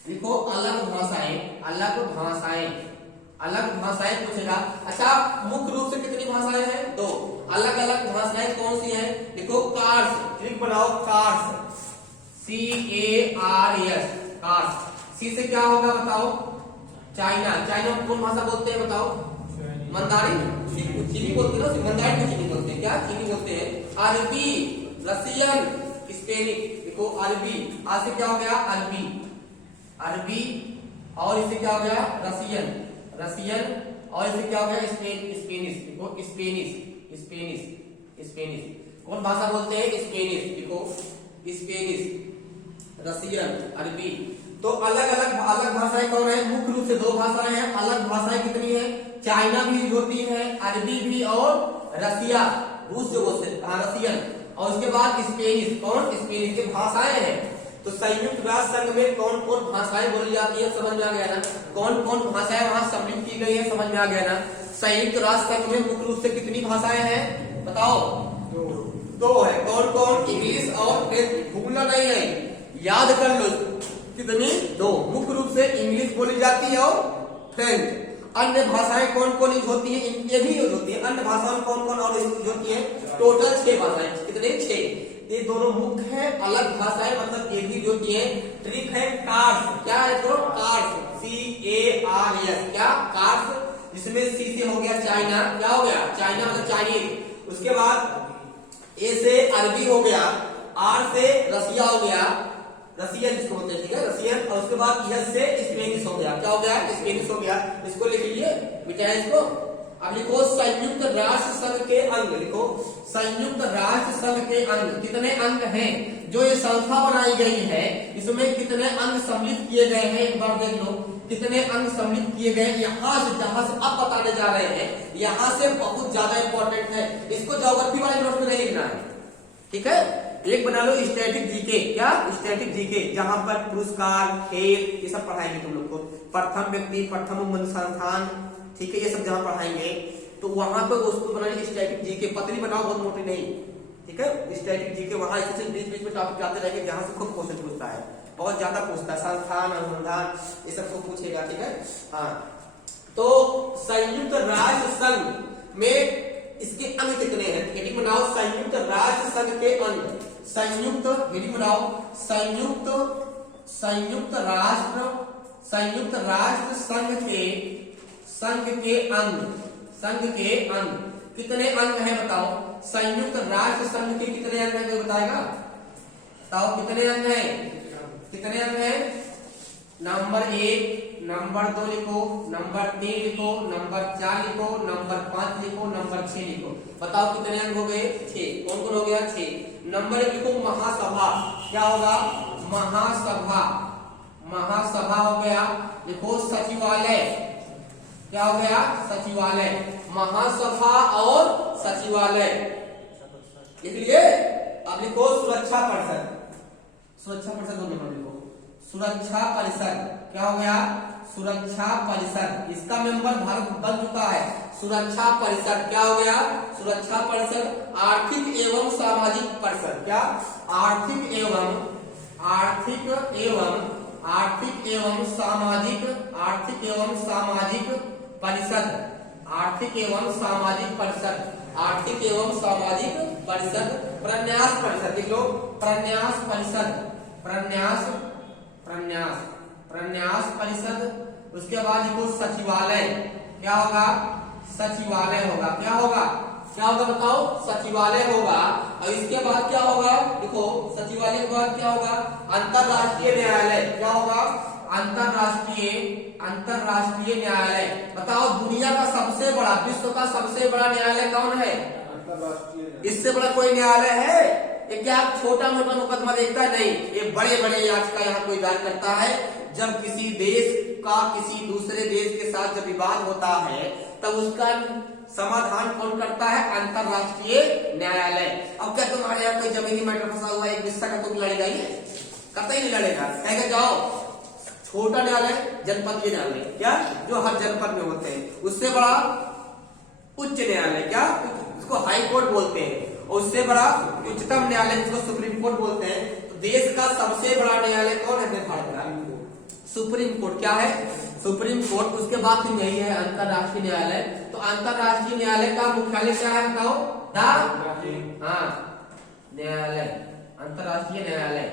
लिखो अलग भाषाएं, अलग भाषाएं, अलग भाषाएं पूछेगा। अच्छा मुख्य रूप से कितनी भाषाएं हैं, दो। अलग अलग भाषाएं कौन सी हैं, देखो कार्स, ट्रिक बनाओ, कार्स, CARS, कार्स। सी से क्या होगा बताओ, चाइना, चाइना में कौन भाषा बोलते हैं बताओ, मंदारिन, चीनी बोलते हैं ना, मंदारिन में चीनी बोलते हैं, क्या चीनी बोलते हैं। अरबी, रसियन, स्पेनिश, देखो अरबी, आज से क्या हो गया अरबी, अरबी, और इससे क्या हो गया रसियन, रसियन, और इससे क्या हो गया स्पेनिश, देखो स्पेनिश, स्पेनिश, स्पेनिश, कौन भाषा बोलते हैं, स्पेनिश, देखो स्पेनिश, रसियन, अरबी। तो अलग अलग अलग भाषाएं कौन है, मुख्य रूप से दो भाषाएं हैं। अलग भाषाएं कितनी है, चाइना भी होती है, अरबी भी, और रसिया, रूस जो बोलते हैं, रसियन, और उसके बाद स्पेनिश, कौन स्पेनिश की भाषाएं हैं। तो संयुक्त राष्ट्र संघ में कौन कौन भाषाएं बोली जाती है, समझ में आ गया ना, कौन कौन भाषाएं वहां सम्मिलित की गई है, समझ में आ गया ना। संयुक्त राष्ट्र संघ में मुख्य रूप से कितनी भाषाएं हैं बताओ, दो है। कौन कौन, इंग्लिश और फ्रेंच, भूलना नहीं है, याद कर लो कितनी, दो। मुख्य रूप से इंग्लिश बोली जाती है और फ्रेंच। अन्य भाषाएं कौन कौन यूज होती है, ये भी यूज होती है। अन्य भाषाएं कौन कौन और यूज होती है, टोटल 6 भाषाएं, कितने 6। ये दोनों मुख्य है, अलग भाषाएं मतलब ये भी होती है। ट्रिक है कार्स, क्या है तो कार्स, CARS, क्या कार्स, जिसमें सी से हो गया चाइना, क्या हो गया चाइना मतलब चाइनीज, उसके बाद ए से अरबी हो गया, आर से रसिया हो गया, रसियन जिसको बोलते हैं, ठीक है रसियन, और उसके बाद यस से स्पेनिश हो गया, क्या हो गया स्पेनिश हो गया। इसको लिख लीजिए बेटा इसको। अब लिखो संयुक्त राष्ट्र संघ के अंग, लिखो संयुक्त राष्ट्र संघ के अंग, कितने अंग हैं, जो ये संस्था बनाई गई है इसमें कितने अंग सम्मिलित किए गए हैं, एक बार देख लो कितने अंग सम्मिलित किए गए। यहाँ से जहां से अब बताने जा रहे हैं, यहाँ से बहुत ज्यादा इंपॉर्टेंट है, इसको ज्योग्राफी वाले नोट में नहीं लिखना है, ठीक है। एक बना लो स्टैटिक जीके, क्या स्टैटिक जीके, जहां पर पुरस्कार, खेल, ये सब पढ़ाएंगे तुम लोग को। प्रथम व्यक्ति, प्रथम संस्थान, ठीक है, ये सब जहां पढ़ाएंगे तो वहां पर उसको बनाइए स्टैटिक जीके, पतली बनाओ बहुत मोटी नहीं, ठीक है। स्टैटिक जीके वहां ऐसे बीच बीच में टॉपिक आते रहेंगे जहां से खूब क्वेश्चन पूछता है, बहुत ज्यादा पूछता है, संस्थान, अनुसंधान, ये सब को पूछेगा, ठीक है। हाँ, तो संयुक्त राष्ट्र संघ में इसके अंग कितने हैं, हेडिंग बनाओ संयुक्त राष्ट्र संघ के अंग, संयुक्त, हेडिंग बनाओ संयुक्त, संयुक्त राष्ट्र संघ के अंग, संघ के अंग, कितने अंग हैं बताओ। संयुक्त राष्ट्र संघ के कितने अंग हैं, कोई बताएगा, बताओ कितने अंग हैं, कितने अंग हैं। नंबर 1, नंबर 2 लिखो, नंबर 3 लिखो, नंबर 4 लिखो, नंबर 5 लिखो, नंबर 6 लिखो। बताओ कितने अंग हो गए, 6। कौन कौन हो गया 6। नंबर 1 लिखो महासभा, क्या होगा महासभा, महासभा हो गया। लिखो सचिवालय, क्या हो गया सचिवालय, महासभा और सचिवालय लिख लिए। अब लिखो सुरक्षा परिषद, सुरक्षा परिषद दो नंबर लिखो, सुरक्षा परिषद, क्या हो गया सुरक्षा परिषद, इसका मेंबर भारत बन चुका है। सुरक्षा परिषद क्या हो गया सुरक्षा परिषद। आर्थिक एवं सामाजिक परिषद, क्या आर्थिक एवं सामाजिक, आर्थिक एवं सामाजिक परिषद, आर्थिक एवं सामाजिक परिषद, आर्थिक एवं सामाजिक परिषद। प्रन्यास परिषद लिख लो, प्रन्यास परिषद, प्रन्यास परिषद। उसके बाद लिखो सचिवालय, क्या होगा सचिवालय होगा, क्या होगा बताओ सचिवालय होगा। और इसके बाद क्या होगा देखो सचिवालय के बाद क्या होगा अंतरराष्ट्रीय न्यायालय, क्या होगा अंतरराष्ट्रीय न्यायालय। बताओ दुनिया का सबसे बड़ा, विश्व का सबसे बड़ा न्यायालय कौन है, इससे बड़ा कोई न्यायालय है। ये क्या छोटा मोटा मुकदमा देखता है, नहीं, ये बड़े बड़े याचिका यहाँ कोई दायर करता है। जब किसी देश का किसी दूसरे देश के साथ जब विवाद होता है तब उसका समाधान कौन करता है? अंतरराष्ट्रीय न्यायालय। अब क्या तुम्हारे यहाँ कोई जमीनी मैटर फंसा हुआ है, एक हिस्सा का तुम लड़ेगा ही कतई नहीं लड़ेगा, कहेगा जाओ छोटा न्यायालय जनपदीय न्यायालय, क्या जो हर जनपद में होते हैं, उससे बड़ा उच्च न्यायालय, क्या उसको हाई कोर्ट बोलते हैं, और उससे बड़ा उच्चतम न्यायालय जिसको सुप्रीम कोर्ट बोलते हैं। तो देश का सबसे बड़ा न्यायालय कौन है भारत का? Supreme court. क्या है? Supreme court. उसके बाद फिर यही है अंतरराष्ट्रीय न्यायालय। तो अंतरराष्ट्रीय न्यायालय का मुख्यालय क्या है बताओ? न्यायालय, अंतरराष्ट्रीय न्यायालय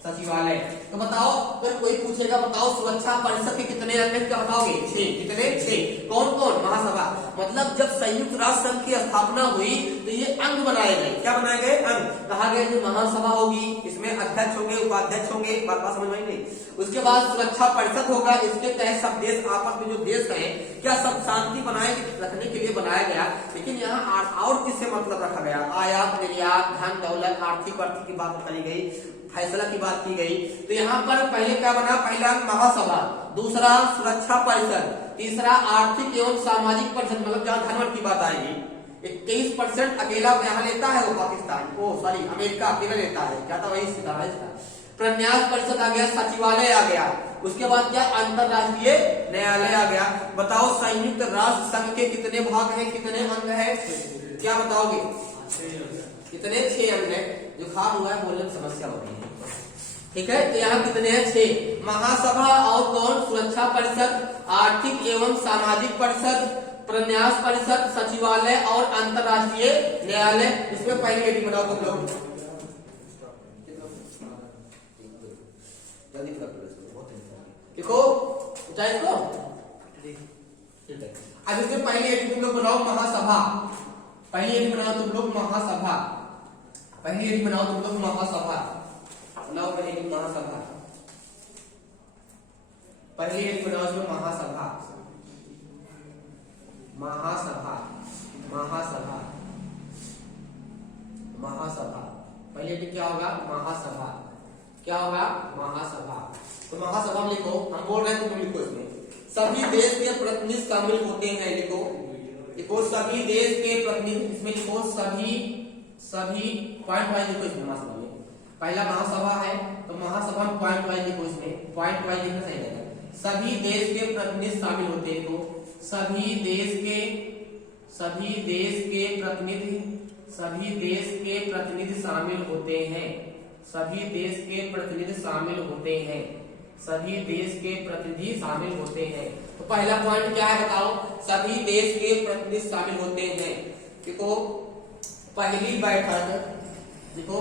सचिवालय। तो बताओ अगर कोई पूछेगा बताओ सुरक्षा परिषद के कितने अंग हैं, क्या बताओगे? 6। कितने? 6। कौन कौन? महासभा। मतलब जब संयुक्त राष्ट्र संघ की स्थापना हुई तो ये अंग बनाए गए। क्या बनाए गए? अंग। कहा गया जो महासभा होगी इसमें अध्यक्ष होंगे, उपाध्यक्ष होंगे, बात समझ में नहीं। उसके बाद सुरक्षा परिषद होगा, इसके तहत सब देश आपस में जो देश है क्या सब शांति बनाए रखने के लिए बनाया गया। लेकिन यहाँ और किससे मतलब रखा गया? आयात निर्यात, धन दौलत, आर्थिक अर्थ की बात करी गई, फैसला की बात की गई। तो यहाँ पर पहले क्या बना? पहला महासभा, दूसरा सुरक्षा परिषद, तीसरा आर्थिक एवं सामाजिक परिषद, मतलब जहाँ धनवट की बात आएगी। 21% अकेला यहाँ लेता है वो पाकिस्तान, अमेरिका अकेला लेता है, क्या था वही सिद्धांत है इसका। प्रन्यास परिषद आ गया, सचिवालय आ गया, उसके बाद क्या? अंतरराष्ट्रीय न्यायालय आ गया। बताओ संयुक्त राष्ट्र संघ के कितने भाग हैं, कितने अंग है? क्या बताओगे? कितने? 6 अंग है। जुकाम हुआ है, बोलने में समस्या हो रही है, ठीक है। तो यहाँ कितने हैं? 6। महासभा और कौन? सुरक्षा परिषद, आर्थिक एवं सामाजिक परिषद, प्रन्यास परिषद, सचिवालय और अंतरराष्ट्रीय न्यायालय। इसमें पहली हेडिंग बनाओ तुम लोग, देखो इसको। अब इसमें पहली हेडिंग तुम लोग बनाओ महासभा। पहली हेडिंग बनाओ तुम लोग महासभा। पहली हेडिंग बनाओ तुम लोग महासभा। बनाओ पहली हेडिंग महासभा। पहली हेडिंग बनाओ इसमें महासभा। महासभा, महासभा, महासभा। पहली हेडिंग क्या होगा? महासभा। क्या होगा? महासभा। तो महासभा में लिखो, हम बोल रहे हैं तुम लिखो इसमें सभी देश के प्रतिनिधि शामिल होते हैं। लिखो लिखो सभी देश के प्रतिनिधि, इसमें लिखो सभी पॉइंट वाइज लिखो इसमें महासभा में। पहला महासभा है तो महासभा में पॉइंट वाइज लिखो, इसमें पॉइंट वाइज लिखना सही रहेगा। सभी देश के प्रतिनिधि शामिल होते हैं, तो सभी देश के प्रतिनिधि शामिल होते हैं। सभी देश के प्रतिनिधि शामिल होते हैं। सभी देश के प्रतिनिधि शामिल होते हैं। तो पहला पॉइंट क्या है बताओ? सभी देश के प्रतिनिधि शामिल होते हैं। देखो पहली बैठक, देखो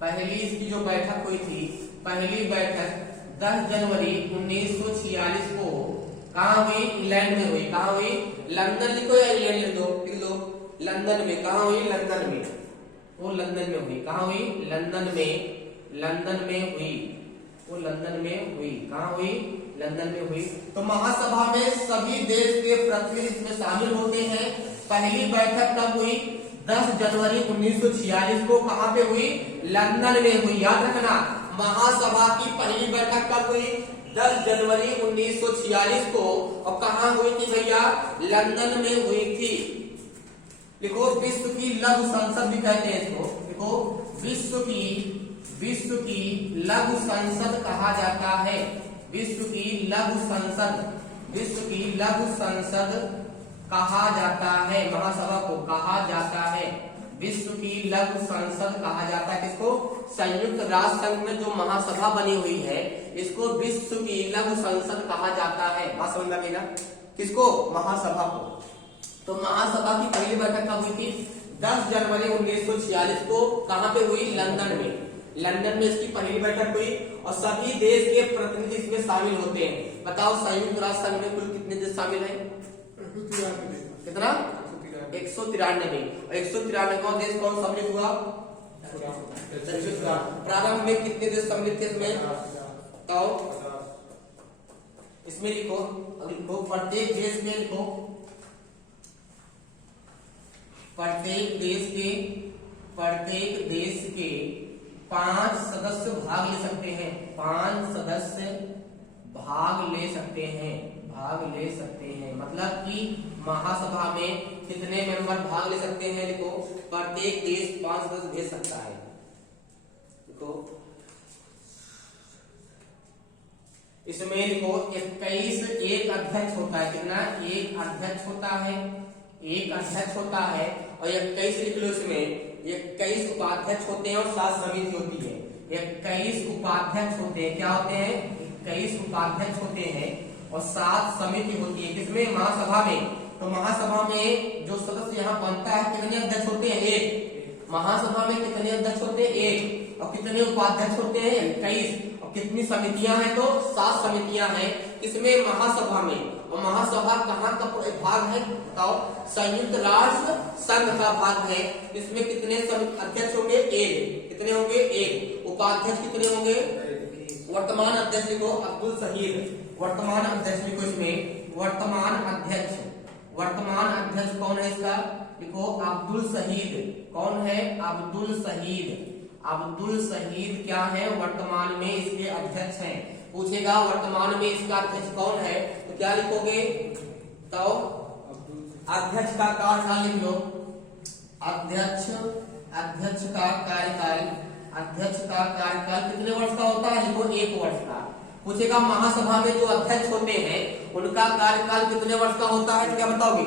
पहली इसकी जो बैठक हुई थी, पहली बैठक 10 जनवरी 1946 को कहाँ हुई? इंग्लैंड में हुई। कहाँ हुई? लंदन लिखो या इंग्लैंड लिख दो? लंदन में। कहाँ हुई? लंदन में। वो लंदन में हुई। कहाँ हुई? लंदन में हुई। वो लंदन में हुई। कहाँ हुई? लंदन में हुई। तो महासभा में सभी देश के प्रतिनिधि इसमें शामिल होते हैं। पहली बैठक कब हुई? 10 जनवरी 1946 को। कहाँ पे हुई? लंदन में हुई। याद रखना, महासभा की पहली बैठक कब हुई? 10 जनवरी 1946 को। और कहाँ हुई थी भैया? लंदन में हुई थी। लिखो विश्व की लघु संसद भी कहते हैं इसको। देखो विश्व की लघु संसद कहा जाता है। विश्व की लघु संसद कहा जाता है। महासभा को कहा जाता है विश्व की लघु संसद कहा जाता है। किसको? संयुक्त राष्ट्र संघ में जो महासभा बनी हुई है इसको विश्व की लघु संसद कहा जाता है। बात समझ में ना? किसको? महासभा को। तो महासभा की पहली बैठक कब हुई थी? 10 जनवरी 1946 को। कहाँ पे हुई? लंदन में। लंदन में इसकी पहली बैठक हुई और सभी देश के प्रतिनिधि इसमें शामिल होते हैं। बताओ संयुक्त राष्ट्र संघ में कुल कितने देश शामिल हैं? कितना? 193। और 193वां देश कौन सम्मिलित हुआ? प्रारंभ में कितने देश सम्मिलित थे इसमें? बताओ इसमें लिखो। प्रत्येक देश में लिखो, प्रत्येक देश के 5 सदस्य भाग ले सकते हैं। 5 सदस्य भाग ले सकते हैं, भाग ले सकते हैं। मतलब कि महासभा में कितने मेंबर भाग ले सकते हैं? देखो प्रत्येक देश 5 सदस्य भेज सकता है। देखो इसमें लिखो 21 एक अध्यक्ष होता है। कितना? एक अध्यक्ष होता है, एक अध्यक्ष होता है। और 21 लिख लो, इसमें 21 उपाध्यक्ष होते हैं और 7 समिति होती है। 21 उपाध्यक्ष होते हैं। क्या होते हैं? 21 उपाध्यक्ष होते हैं और 7 समिति होती है। किसमें? महासभा में। तो महासभा में जो सदस्य यहाँ बनता है, कितने अध्यक्ष होते हैं? एक। महासभा में कितने अध्यक्ष होते हैं? एक। और कितने उपाध्यक्ष होते हैं? 21। और कितनी समितियां हैं? तो 7 समितियां हैं। किसमें? महासभा में। और महासभा कहाँ का भाग है? बताओ। संयुक्त राष्ट्र संघ का भाग है। इसमें कितने अध्यक्ष होंगे? एक। कितने होंगे? एक। उपाध्यक्ष कितने होंगे? वर्तमान अध्यक्ष लिखो अब्दुल शहीद। वर्तमान अध्यक्ष लिखो, इसमें वर्तमान अध्यक्ष। वर्तमान अध्यक्ष कौन है इसका? लिखो अब्दुल शहीद। कौन है? अब्दुल शहीद। अब्दुल शहीद क्या है? वर्तमान में इसके अध्यक्ष हैं। पूछेगा वर्तमान में इसका अध्यक्ष कौन है, तो क्या लिखोगे? तो अध्यक्ष का कार्यकाल लिख लो। अध्यक्ष, अध्यक्ष का कार्यकाल, अध्यक्ष का कार्यकाल कितने वर्ष का होता है? लिखो 1 वर्ष का। पूछेगा महासभा में जो अध्यक्ष होते हैं उनका कार्यकाल कितने वर्ष का होता है? क्या बताओगे?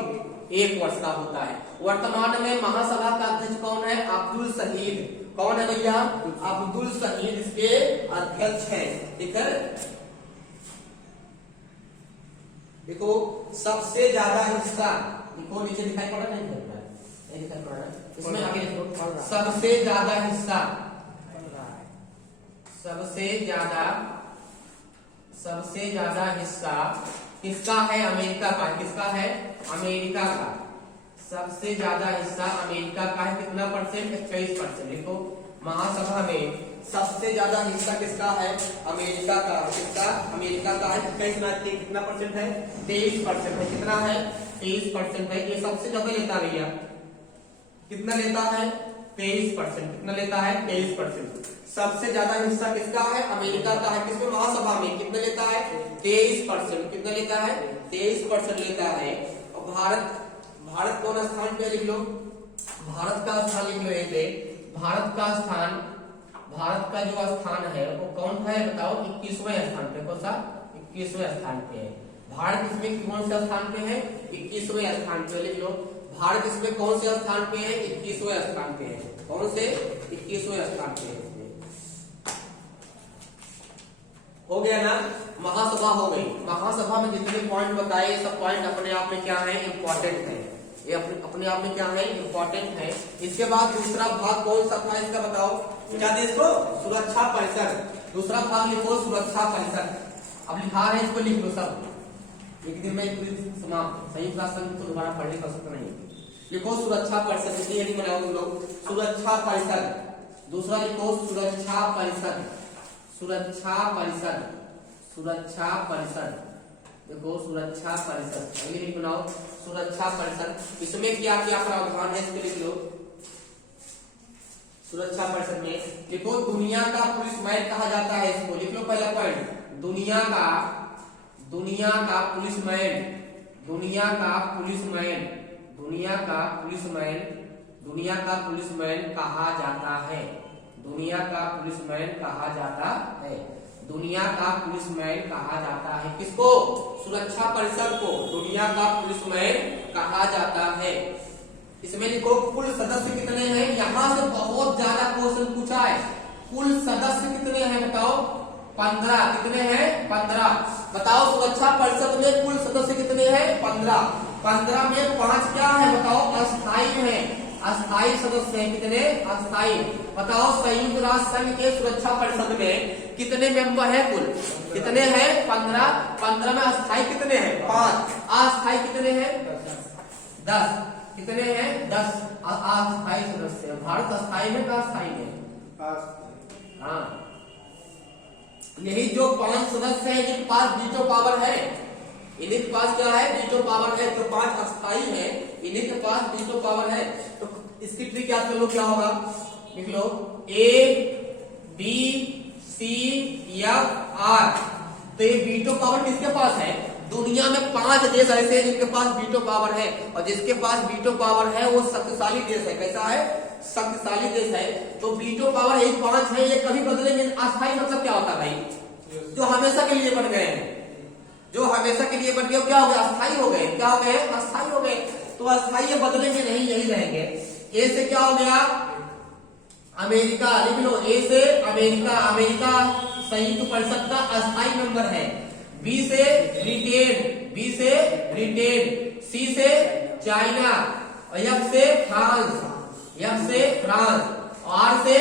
1 वर्ष का होता है। वर्तमान में महासभा का अध्यक्ष कौन है? अब्दुल शहीद। कौन है भैया? अब्दुल शहीद इसके अध्यक्ष हैं। ठीक है। देखो सबसे ज्यादा हिस्सा, देखो नीचे दिखाई पड़ा नहीं? दिखाई पड़ रहा है। इसमें आगे देखो सबसे ज्यादा हिस्सा, सबसे ज्यादा हिस्सा किसका है? अमेरिका का। किसका है? अमेरिका का। सबसे ज्यादा हिस्सा अमेरिका का है। कितना परसेंट? 21%। देखो महासभा में सबसे ज्यादा हिस्सा किसका है? अमेरिका का। किसका? अमेरिका का है। 21 कितना परसेंट है? 23% है। कितना है? 23% है। ये सबसे ज्यादा लेता है भैया। कितना लेता है? 23%। कितना लेता है? 23%। सबसे ज्यादा हिस्सा किसका है? अमेरिका का है। किसमें? महासभा में। कितना लेता है? 23%। कितना लेता है? 23% लेता है। और भारत, भारत कौन स्थान पे? लिख लो भारत का स्थान, लिख लो ये पे। भारत का स्थान, भारत का जो स्थान है वो कौन सा है? बताओ। 21वें स्थान पे। कौन सा? 21वें स्थान पे है भारत। इसमें कौन से स्थान पे है? 21वें स्थान पे। लिख लो भारत इसमें कौन से स्थान पे है? 21वें स्थान पे है। कौन से? 21वें स्थान पे है। हो गया ना? महासभा हो गई। महासभा में जितने पॉइंट बताए सब पॉइंट अपने आप में क्या है? इंपॉर्टेंट है। ये अपने आप में क्या है? इंपॉर्टेंट है। इसके बाद दूसरा भाग कौन सा था इसका बताओ? क्या देश को? सुरक्षा परिषद। दूसरा भाग लिखो सुरक्षा परिषद। अब लिखा रहे हैं, इसको लिख लो सब। एक दिन में समाप्त। संयुक्त राष्ट्र संघ तो दोबारा पढ़ने का आवश्यकता नहीं। लिखो सुरक्षा परिषद। इसलिए यदि बनाओ तुम लोग सुरक्षा परिषद। दूसरा लिखो सुरक्षा परिषद। सुरक्षा परिषद, सुरक्षा परिषद। देखो सुरक्षा परिषद। अगली लिख बनाओ सुरक्षा परिषद। इसमें क्या क्या प्रावधान है इसको लिख लो। सुरक्षा परिषद में लिखो दुनिया का पुलिस मैन कहा जाता है इसको। लिख लो पहला पॉइंट। दुनिया का, दुनिया का पुलिस मैन, दुनिया का पुलिस मैन, दुनिया का पुलिस मैन, दुनिया का पुलिस मैन कहा जाता है। दुनिया का पुलिस मैन कहा जाता है। दुनिया का पुलिस मैन कहा जाता है। किसको? सुरक्षा परिषद को दुनिया का पुलिस मैन कहा जाता है। इसमें लिखो कुल सदस्य कितने हैं? यहां से बहुत ज्यादा क्वेश्चन पूछा है। कुल सदस्य कितने हैं बताओ? 15। कितने हैं? 15। बताओ सुरक्षा परिषद में कुल सदस्य कितने हैं? 15। 15 में 5 क्या है बताओ? अस्थायी है। अस्थायी सदस्य हैं। कितने? अस्थायी। बताओ संयुक्त राष्ट्र संघ के सुरक्षा परिषद में कितने मेंबर हैं? कुल कितने हैं? 15। 15 में अस्थायी कितने हैं? 5। अस्थायी कितने हैं? 10। कितने हैं? 10 अस्थायी सदस्य। भारत अस्थायी में का अस्थायी है? हाँ। यही जो 5 सदस्य हैं जिनके पास वीटो पावर है, इन्हीं के पास क्या है? वीटो पावर है। जो 5 अस्थायी है इन्हीं के पास वीटो पावर है। तो इसकी ट्रिक याद कर लो क्या होगा? लिख लो A B C F R। तो ये वीटो पावर किसके पास है? दुनिया में 5 देश ऐसे हैं जिनके पास वीटो पावर है, और जिसके पास वीटो पावर है वो शक्तिशाली देश है। कैसा है? शक्तिशाली देश है। तो वीटो पावर यही 5 है, ये कभी बदलेंगे। अस्थायी मतलब क्या होता है भाई? जो हमेशा के लिए बन गए हैं, जो हमेशा के लिए बन गए क्या हो गए? अस्थायी हो गए। क्या हो गए? अस्थायी हो गए। तो अस्थायी ये बदलेंगे नहीं, यही रहेंगे। ए से क्या हो गया? अमेरिका, लिख लो ए से अमेरिका। अमेरिका संयुक्त परिषद का अस्थायी मेंबर है। बी से ब्रिटेन, बी से ब्रिटेन। सी से चाइना, और एफ से फ्रांस, एफ से फ्रांस, आर से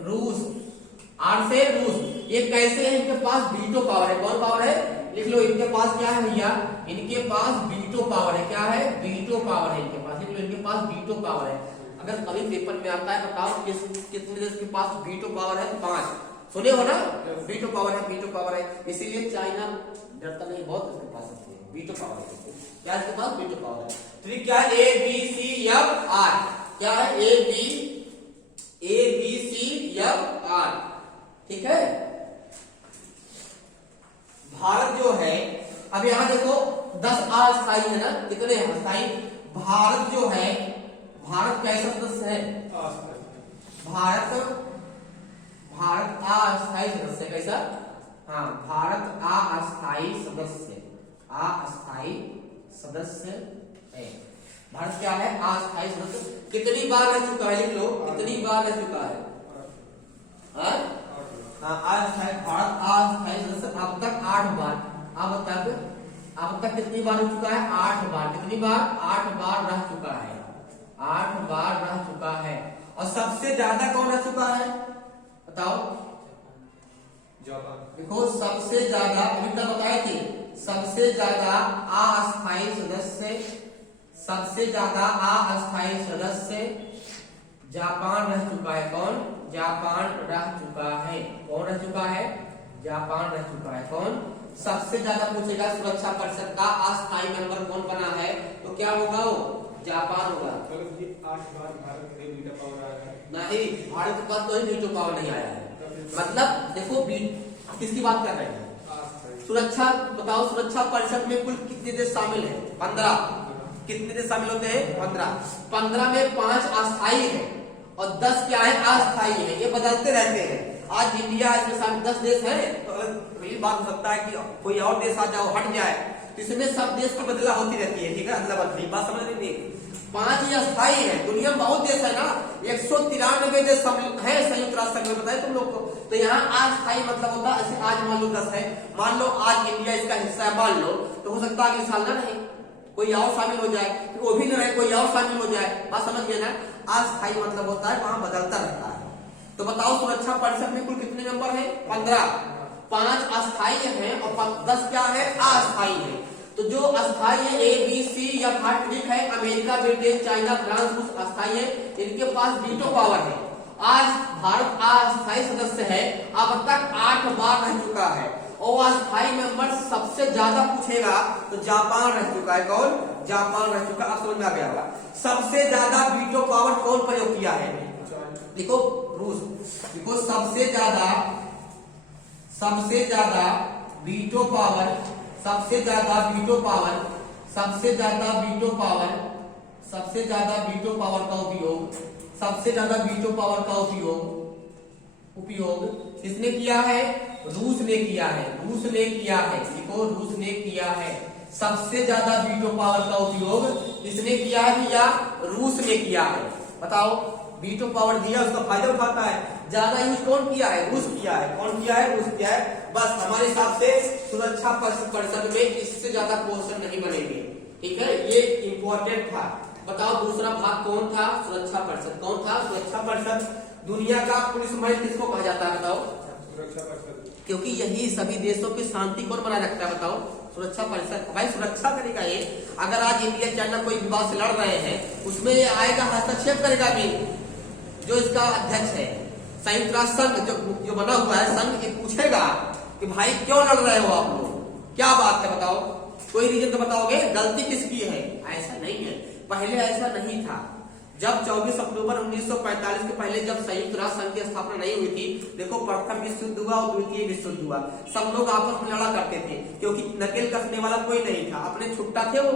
रूस, आर से रूस। ये कैसे है? इनके पास वीटो पावर है। कौन पावर है? लिख लो, इनके पास क्या है भैया? इनके पास वीटो पावर है। क्या है? वीटो पावर है इनके पास। लिख लो, इनके पास वीटो पावर है। अगर कभी पेपर में आता है, बताओ कितने देश के पास वीटो पावर है? 5। सुने हो ना? वीटो पावर है, वीटो पावर है। इसीलिए चाइना डरता नहीं, बहुत इसके पास वीटो पावर है। क्या इसके पास वीटो पावर है? तो क्या है? A B C F R. क्या है? A B C F R. ठीक है। भारत जो है, अब यहां देखो 10 अस्थायी है ना? कितने हैं अस्थायी? भारत जो है, भारत कैसा सदस्य है? भारत अस्थायी सदस्य। कैसा? हाँ, भारत अस्थायी सदस्य, अस्थायी सदस्य है। भारत क्या है? अस्थायी सदस्य। कितनी बार रह चुका है? लिख लो, कितनी बार रह चुका है? हाँ, अस्थायी, भारत अस्थायी सदस्य अब तक 8 बार। अब तक कितनी बार हो चुका है? 8 बार। कितनी बार? 8 बार रह चुका है। 8 बार रह चुका है। और सबसे ज्यादा कौन रह चुका है? बताओ। देखो, सबसे ज्यादा अभी तक बताए थे, सबसे ज्यादा अस्थायी सदस्य, सबसे ज्यादा अस्थायी सदस्य जापान रह चुका है। कौन? जापान रह चुका है। कौन रह चुका है? जापान रह चुका है। कौन? सबसे ज्यादा पूछेगा सुरक्षा परिषद का अस्थायी मेंबर कौन बना है, तो क्या होगा? वो जापान होगा। 8 बार भारत के वीटो पावर आया है। नहीं, भारत के पास कोई वीटो पावर नहीं आया है। मतलब देखो, किसकी बात कर रहे हैं? सुरक्षा। बताओ, सुरक्षा परिषद में कुल कितने देश शामिल है? 15। कितने देश शामिल होते हैं? 15। 15 में 5 अस्थायी है और 10 क्या है? अस्थायी है। ये बदलते रहते हैं। आज इंडिया इसमें शामिल 10 देश है, तो अगली बात हो सकता है कि कोई और देश आ जाओ, हट जाए, तो इसमें सब देश की बदला होती रहती है। ठीक है, अदला बदली बात समझ रहे थे? 5 ही अस्थायी है। दुनिया में बहुत देश है ना, 193 देश है संयुक्त राष्ट्र संघ में, बताए तुम लोग को। तो यहाँ अस्थायी मतलब होता है, ऐसे आज मान लो 10 है, मान लो आज इंडिया इसका हिस्सा है, मान लो, तो हो सकता है अगले साल ना रहे, कोई और शामिल हो जाए, फिर वो भी न रहे, कोई और शामिल हो जाए। बात समझ गए ना? अस्थायी मतलब होता है वहां बदलता रहता है। तो बताओ, सुरक्षा परिषद में कुल कितने मेंबर है? 15। 5 अस्थायी है और 10 क्या है? अस्थायी है। तो जो अस्थायी है ए बी सी या ठीक है, अमेरिका, ब्रिटेन, चाइना, फ्रांस, रूस अस्थायी है। इनके पास वीटो पावर है। आज भारत अस्थायी सदस्य है, अब तक 8 बार रह चुका है। और अस्थायी मेंबर सबसे ज्यादा पूछेगा तो जापान रह चुका है। कौन? जापान रह चुका। अब समझ में आ गया होगा। सबसे ज्यादा वीटो पावर कौन प्रयोग किया है? देखो, रूस। देखो, सबसे ज्यादा वीटो पावर, सबसे ज्यादा वीटो पावर, सबसे ज्यादा वीटो पावर, सबसे ज्यादा वीटो पावर का उपयोग, सबसे ज्यादा वीटो पावर का उपयोग किसने किया है? रूस ने किया है। रूस ने किया है। देखो, रूस ने किया है। सबसे ज्यादा वीटो पावर का उपयोग किसने किया है भैया? रूस ने किया है। बताओ, वीटो पावर दिया, उसका फायदा उठाता है। ज्यादा यूज कौन किया है? रूस किया है। कौन किया है? रूस किया है। बस हमारे हिसाब से सुरक्षा परिषद में इससे ज्यादा क्वेश्चन नहीं बनेंगे। ठीक है, ये इंपॉर्टेंट था। बताओ, दूसरा भाग कौन था? सुरक्षा परिषद। कौन था? सुरक्षा परिषद। दुनिया का पुलिस महल किसको कहा जाता है? बताओ। सुरक्षा परिषद। क्योंकि यही सभी देशों की शांति कौन बनाए रखता है? बताओ, सुरक्षा परिषद। भाई सुरक्षा करेगा ये। अगर आज इंडिया चाइना कोई विवाद से लड़ रहे हैं, उसमें ये आएगा, हस्तक्षेप करेगा भी। जो इसका अध्यक्ष है संयुक्त राष्ट्र संघ, जो बना हुआ है संघ, ये पूछेगा कि भाई क्यों लड़ रहे हो आप लोग, क्या बात है? बताओ, कोई रीजन तो बताओगे, गलती किसकी है? ऐसा नहीं है, पहले ऐसा नहीं था। जब 24 अक्टूबर 1945 के पहले जब संयुक्त राष्ट्र संघ की स्थापना नहीं हुई थी, देखो प्रथम विश्व युद्ध हुआ और द्वितीय विश्व युद्ध हुआ, सब लोग आपस में लड़ा करते थे क्योंकि नकेल कसने वाला कोई नहीं था, अपने छुट्टा थे वो,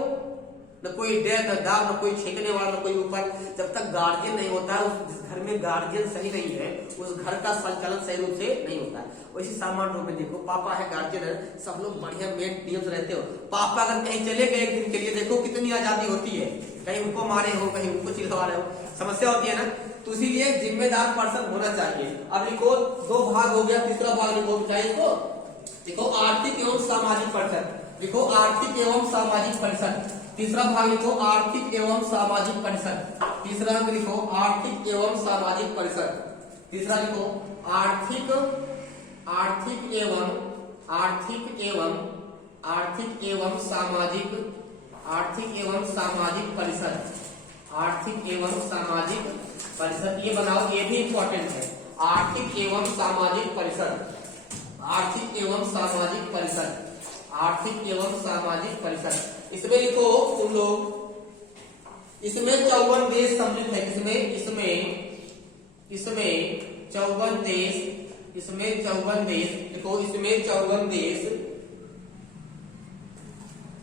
न कोई डेर न दाव न कोई छेकने वाला न कोई ऊपर। जब तक गार्जियन नहीं होता है, उस घर में गार्जियन सही नहीं है, उस घर का संचालन सही रूप से नहीं होता है। वैसे सामान्य रूप में देखो, पापा है गार्जियन है, सब लोग बढ़िया मेन नियम से रहते हो। पापा अगर कहीं चले गए एक दिन के लिए, देखो कितनी आजादी होती है, कहीं उनको मारे हो कहीं उनको चिल्ला रहे हो, समस्या होती है ना। तो इसीलिए जिम्मेदार पर्सन होना चाहिए। अब लिखो, दो भाग हो गया, तीसरा भाग लिखो चाहिए तो देखो आर्थिक एवं सामाजिक परिषद, लिखो आर्थिक एवं सामाजिक परिषद। तीसरा भाग लिखो आर्थिक एवं सामाजिक परिषद। तीसरा अंक लिखो आर्थिक एवं सामाजिक परिषद। तीसरा लिखो आर्थिक एवं सामाजिक परिषद। आर्थिक एवं सामाजिक परिषद ये बनाओ, ये भी इंपॉर्टेंट है। आर्थिक एवं सामाजिक परिषद, आर्थिक एवं सामाजिक परिषद, आर्थिक एवं सामाजिक परिषद। इसमें लिखो तुम लोग, इसमें 54 देश सम्मिलित है। इसमें 54 देश, इसमें 54 देश, देखो इसमें 54 देश,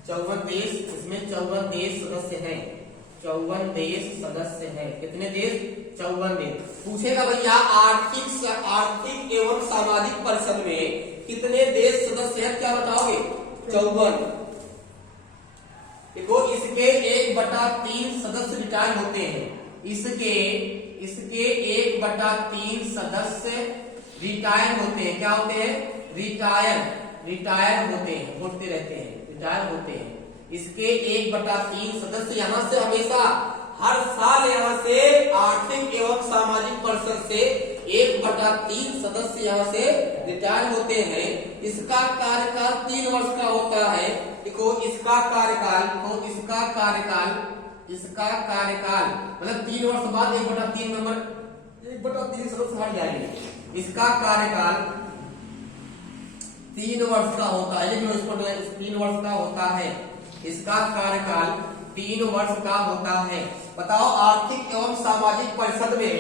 54 देश, इसमें 54 देश सदस्य हैं। 54 देश सदस्य है। कितने देश? 54 देश। पूछेगा भैया आर्थिक एवं सामाजिक परिषद में कितने देश सदस्य हैं, क्या बताओगे? 54। देखो इसके 1/3 सदस्य रिटायर होते हैं। इसके 1/3 सदस्य रिटायर होते हैं। क्या होते हैं? रिटायर होते हैं, होते रहते हैं, रिटायर होते हैं। इसके 1/3 सदस्य यहाँ से हमेशा हर साल यहाँ से आर्थिक एवं सामाजिक परिषद से 1/3 सदस्य यहाँ से रिटायर होते हैं। इसका कार्यकाल 3 वर्ष का होता है। देखो इसका कार्यकाल मतलब 3 वर्ष बाद 1/3 मेंबर 1/3 सदस्य हट जाएंगे। इसका कार्यकाल 3 वर्ष का होता है, लेकिन इसको 3 वर्ष का होता है। इसका कार्यकाल 3 वर्ष का होता है। बताओ आर्थिक एवं सामाजिक परिषद में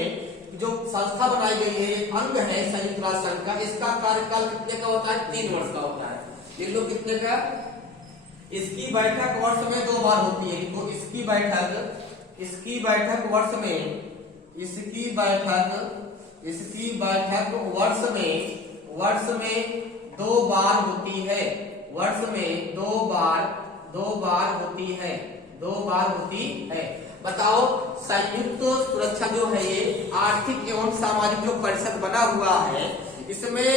जो संस्था बनाई गई है, अंग है संयुक्त राष्ट्र संघ का, इसका कार्यकाल कितने का होता है? 3 वर्ष का होता है। लिख लो कितने का। इसकी बैठक वर्ष में 2 बार होती है। देखो इसकी बैठक वर्ष में, इसकी बैठक वर्ष में 2 बार होती है। वर्ष में 2 बार होती है। बताओ संयुक्त सुरक्षा जो है ये आर्थिक एवं सामाजिक जो परिषद बना हुआ है, इसमें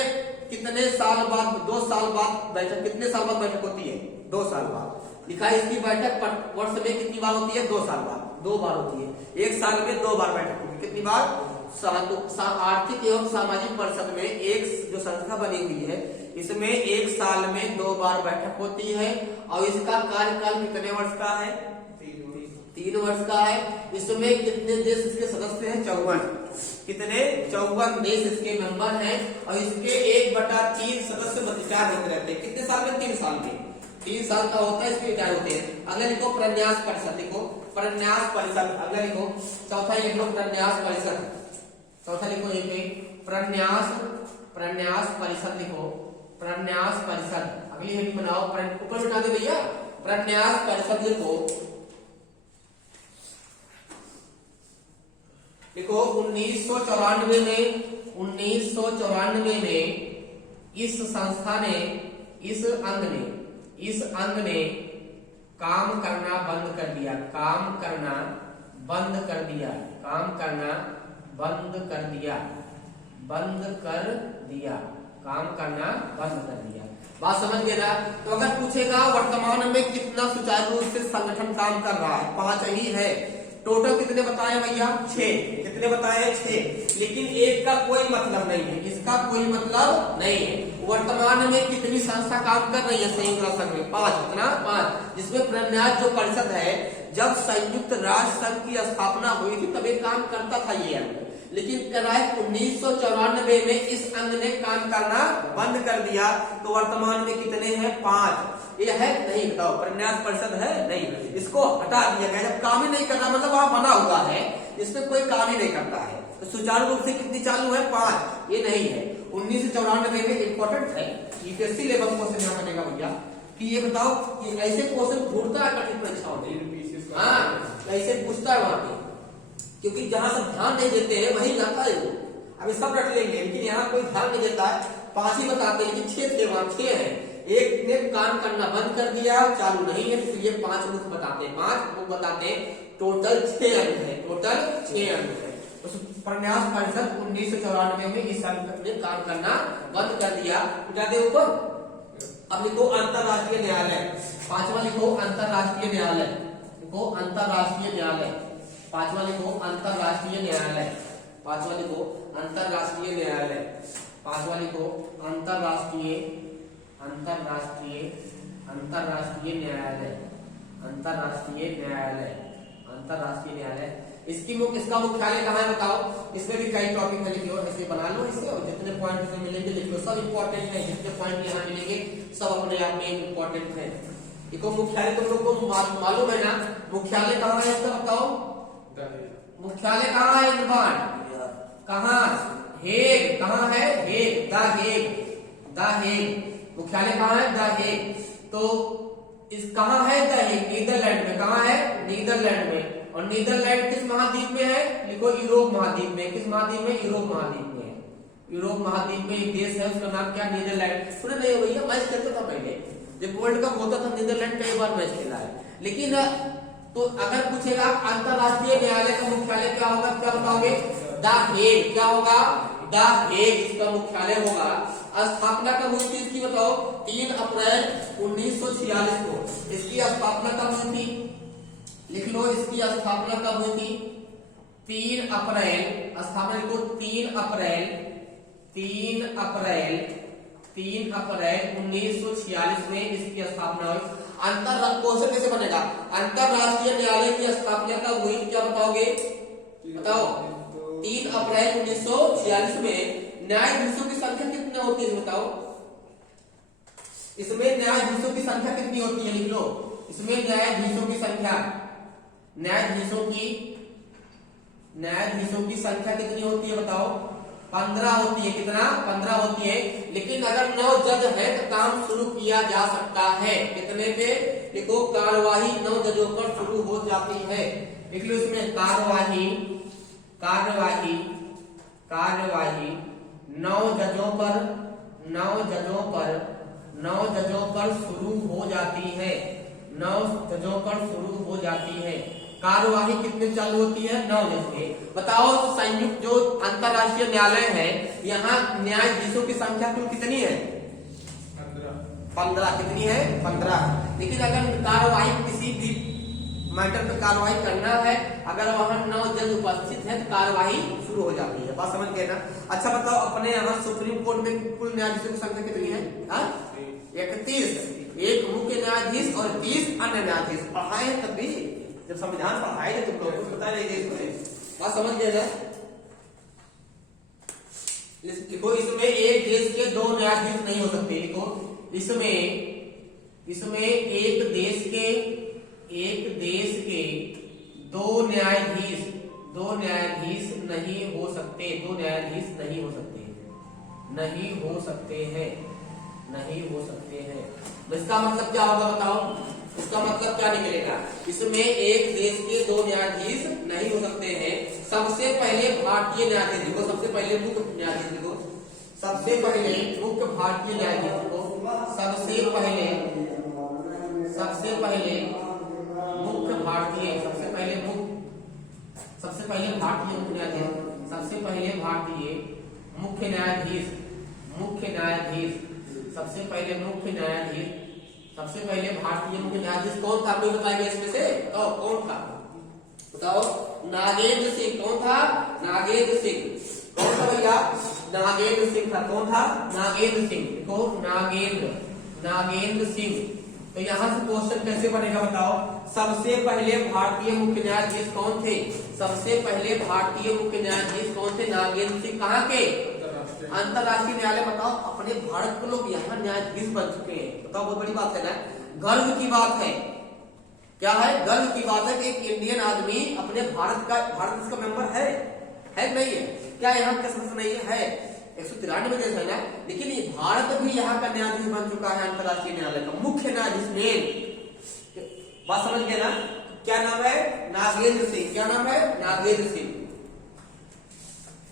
कितने साल बाद? 2 साल बाद बैठक, कितने साल बाद बैठक होती है? 2 साल बाद। लिखा है इसकी बैठक वर्ष में कितनी बार होती है? 2 साल बाद, 2 बार होती है। 1 साल में 2 बार बैठक होती है। कितनी बार? आर्थिक एवं सामाजिक परिषद में एक जो संस्था बनी हुई है, इसमें 1 साल में 2 बार बैठक होती है। और इसका कार्यकाल कितने वर्ष का है? 3 वर्ष का है। इसमें कितने देश इसके सदस्य हैं? 54। कितने? 54 देश इसके मेंबर हैं। और इसके 1/3 सदस्य रिटायर होते रहते हैं। कितने साल में? 3 साल में। 3 साल का होता है, इसके रिटायर होते हैं। अगला लिखो प्रन्यास परिषद। लिखो प्रन्यास परिषद। अगला लिखो चौथा लिख लो प्रन्यास परिषद। चौथा लिखो एक प्रन्यास परिषद। लिखो प्रन्यास परिषद। अगली हेडिंग बनाओ, ऊपर बिठा दे भैया, प्रन्यास परिषद लिखो। 1994 में इस संस्था ने, इस अंग ने काम करना बंद कर दिया। बात समझ गए ना? तो अगर पूछेगा वर्तमान में कितना सुचारू रूप से संगठन काम कर रहा है, 5 ही है। टोटल कितने बताए भैया? 6। कितने बताए? 6। लेकिन एक का कोई मतलब नहीं है, इसका कोई मतलब नहीं है। वर्तमान में कितनी संस्था काम कर रही है संयुक्त राष्ट्र संघ में? 5। कितना? 5। जिसमें प्रन्यास जो परिषद है, जब संयुक्त राष्ट्र संघ की स्थापना हुई थी तब ये काम करता था ये अंग, लेकिन 1994 में इस अंग ने काम करना बंद कर दिया। तो वर्तमान में कितने हैं? 5। ये है नहीं? बताओ प्रन्यास परिषद है नहीं, इसको हटा दिया गया। जब काम ही नहीं करना मतलब वहां बना हुआ है, इसमें कोई काम ही नहीं करता है। तो सुचारू रूप से कितनी चालू है 5, ये नहीं है। 1994 में इंपॉर्टेंट है यूपीएससी लेवल क्वेश्चन यहाँ बनेगा भैया कि ये बताओ कि ऐसे क्वेश्चन ढूंढता है कठिन परीक्षाओं में। हाँ ऐसे पूछता है वहां पे, क्योंकि जहां सब ध्यान नहीं देते हैं वही जाता है वो। अभी सब रट लेंगे लेकिन यहाँ कोई ध्यान नहीं देता है। 5 ही बताते हैं लेकिन 6 थे, वहां 6 है। एक ने कान करना बंद कर दिया, चालू नहीं है, इसलिए 5 मुख बताते हैं, 5 मुख बताते हैं। टोटल 6 अंक है, टोटल 6 अंक है। प्रन्यास परिषद 1994 में इस अंक ने काम करना बंद कर दिया। उठाते ऊपर। अब लिखो अंतरराष्ट्रीय न्यायालय, 5वां लिखो अंतरराष्ट्रीय न्यायालय, लिखो अंतरराष्ट्रीय न्यायालय, 5वां लिखो अंतरराष्ट्रीय न्यायालय, 5वां लिखो अंतरराष्ट्रीय न्यायालय, 5वां लिखो अंतरराष्ट्रीय अंतरराष्ट्रीय अंतरराष्ट्रीय न्यायालय, अंतरराष्ट्रीय न्यायालय, अंतरराष्ट्रीय न्यायालय। इसकी इसका मुख्यालय कहाँ है बताओ? इसमें भी कई टॉपिक है, लिखो ऐसे बना लो इसे और जितने पॉइंट इसमें मिलेंगे लिख लो, सब इंपॉर्टेंट है। जितने पॉइंट यहाँ मिलेंगे सब अपने आप में इंपॉर्टेंट है। देखो मुख्यालय तुम लोग को मालूम है ना, मुख्यालय कहाँ है इसका बताओ? मुख्यालय कहाँ है इंद्रपाल? कहाँ? हेग। कहाँ है? Hague, the Hague, the Hague. मुख्यालय कहाँ है? The Hague. तो इस कहाँ है द हेग? नीदरलैंड में। कहाँ है? नीदरलैंड में। और नीदरलैंड किस महाद्वीप में है? लिखो यूरोप महाद्वीप में। किस महाद्वीप में? यूरोप महाद्वीप में। यूरोप महाद्वीप में एक देश है, उसका नाम क्या? नीदरलैंड। सुने नहीं भैया, मैच खेलता था पहले, जब वर्ल्ड कप होता था नीदरलैंड कई बार मैच खेला है। लेकिन तो अगर पूछेगा अंतरराष्ट्रीय न्यायालय का मुख्यालय क्या होगा, क्या बताओगे? The Hague. क्या होगा? द हेग इसका मुख्यालय होगा। स्थापना कब हुई थी इसकी बताओ? 3 अप्रैल 1946 को इसकी स्थापना कब हुई थी? लिख लो, इसकी स्थापना कब हुई थी? 3 अप्रैल। स्थापना लिखो 3 अप्रैल 1946 में इसकी स्थापना हुई। क्वेश्चन कैसे बनेगा? अंतरराष्ट्रीय न्यायालय की स्थापना कब हुई? क्या बताओगे? बताओ। 3 अप्रैल 1946 में। न्यायाधीशों की संख्या कितनी होती है बताओ? इसमें न्यायाधीशों की संख्या कितनी होती है? लिख लो, इसमें न्यायाधीशों की संख्या, न्यायाधीशों की संख्या कितनी होती है बताओ? 15 होती है। कितना? 15 होती है। लेकिन अगर 9 जज है तो काम शुरू किया जा सकता है। कितने पे? लिखो, कार्यवाही 9 जजों पर शुरू हो जाती है। लिख लो इसमें कार्यवाही 9 जजों पर शुरू हो जाती है। 9 जजों पर शुरू हो जाती है। कार्यवाही कितने चालू होती है? 9 जज के। बताओ संयुक्त जो अंतरराष्ट्रीय न्यायालय है, यहाँ न्यायाधीशों की संख्या कुल कितनी है? 15। कितनी है? 15। लेकिन अगर कार्यवाही किसी भी मैटर पे कार्यवाही करना है, अगर वहां 9 जज उपस्थित है तो कार्यवाही शुरू हो जाती है। बात समझ गए ना? अच्छा बताओ, अपने यहाँ सुप्रीम कोर्ट में कुल न्यायाधीशों की संख्या कितनी है? 31। एक मुख्य न्यायाधीश और 30 अन्य न्यायाधीश। पढ़ाए हैं तभी, जब संविधान पढ़ाए थे तुम लोग को पता नहीं इसमें। बात समझ गए ना? लिखो, इसमें एक देश के 2 न्यायाधीश नहीं हो सकते। लिखो, इसमें एक देश के 2 न्यायाधीश नहीं हो सकते। 2 न्यायाधीश नहीं हो सकते हैं। इसका मतलब क्या होगा बताओ? इसका मतलब क्या निकलेगा? इसमें एक देश के 2 न्यायाधीश नहीं हो सकते हैं। सबसे पहले भारतीय न्यायाधीश देखो, सबसे पहले मुख्य न्यायाधीश देखो, सबसे पहले मुख्य भारतीय न्यायाधीश देखो, सबसे पहले मुख्य भारतीय, सबसे पहले भारतीय मुख्य न्यायाधीश, सबसे पहले भारतीय मुख्य न्यायाधीश, सबसे पहले भारतीय मुख्य न्यायाधीश कौन था? कोई बताएगा इसमें से? बताओ कौन था? बताओ। नागेंद्र सिंह। कौन था? नागेंद्र सिंह। कौन था भैया? नागेंद्र सिंह था। कौन था? नागेंद्र सिंह। देखो, नागेंद्र सिंह। तो यहाँ से क्वेश्चन कैसे बनेगा बताओ? सबसे पहले भारतीय मुख्य न्यायाधीश कौन थे? सबसे पहले भारतीय मुख्य न्यायाधीश कौन थे? नागेंद्र सिंह। कहाँ के? अंतरराष्ट्रीय न्यायालय। बताओ, अपने भारत के लोग यहाँ न्यायाधीश बन चुके हैं। बताओ, बहुत बड़ी बात है ना, गर्व की बात है। क्या है, गर्व की बात है कि एक इंडियन आदमी अपने भारत देश का मेंबर है कि नहीं है? क्या यहाँ का सदस्य नहीं है? 193 देश है ना, लेकिन ये भारत भी यहाँ का न्यायाधीश बन चुका है अंतर्राष्ट्रीय न्यायालय का मुख्य न्यायाधीश मेन। बात समझ गए ना? क्या नाम है? नागेंद्र सिंह। क्या नाम है? नागेंद्र सिंह।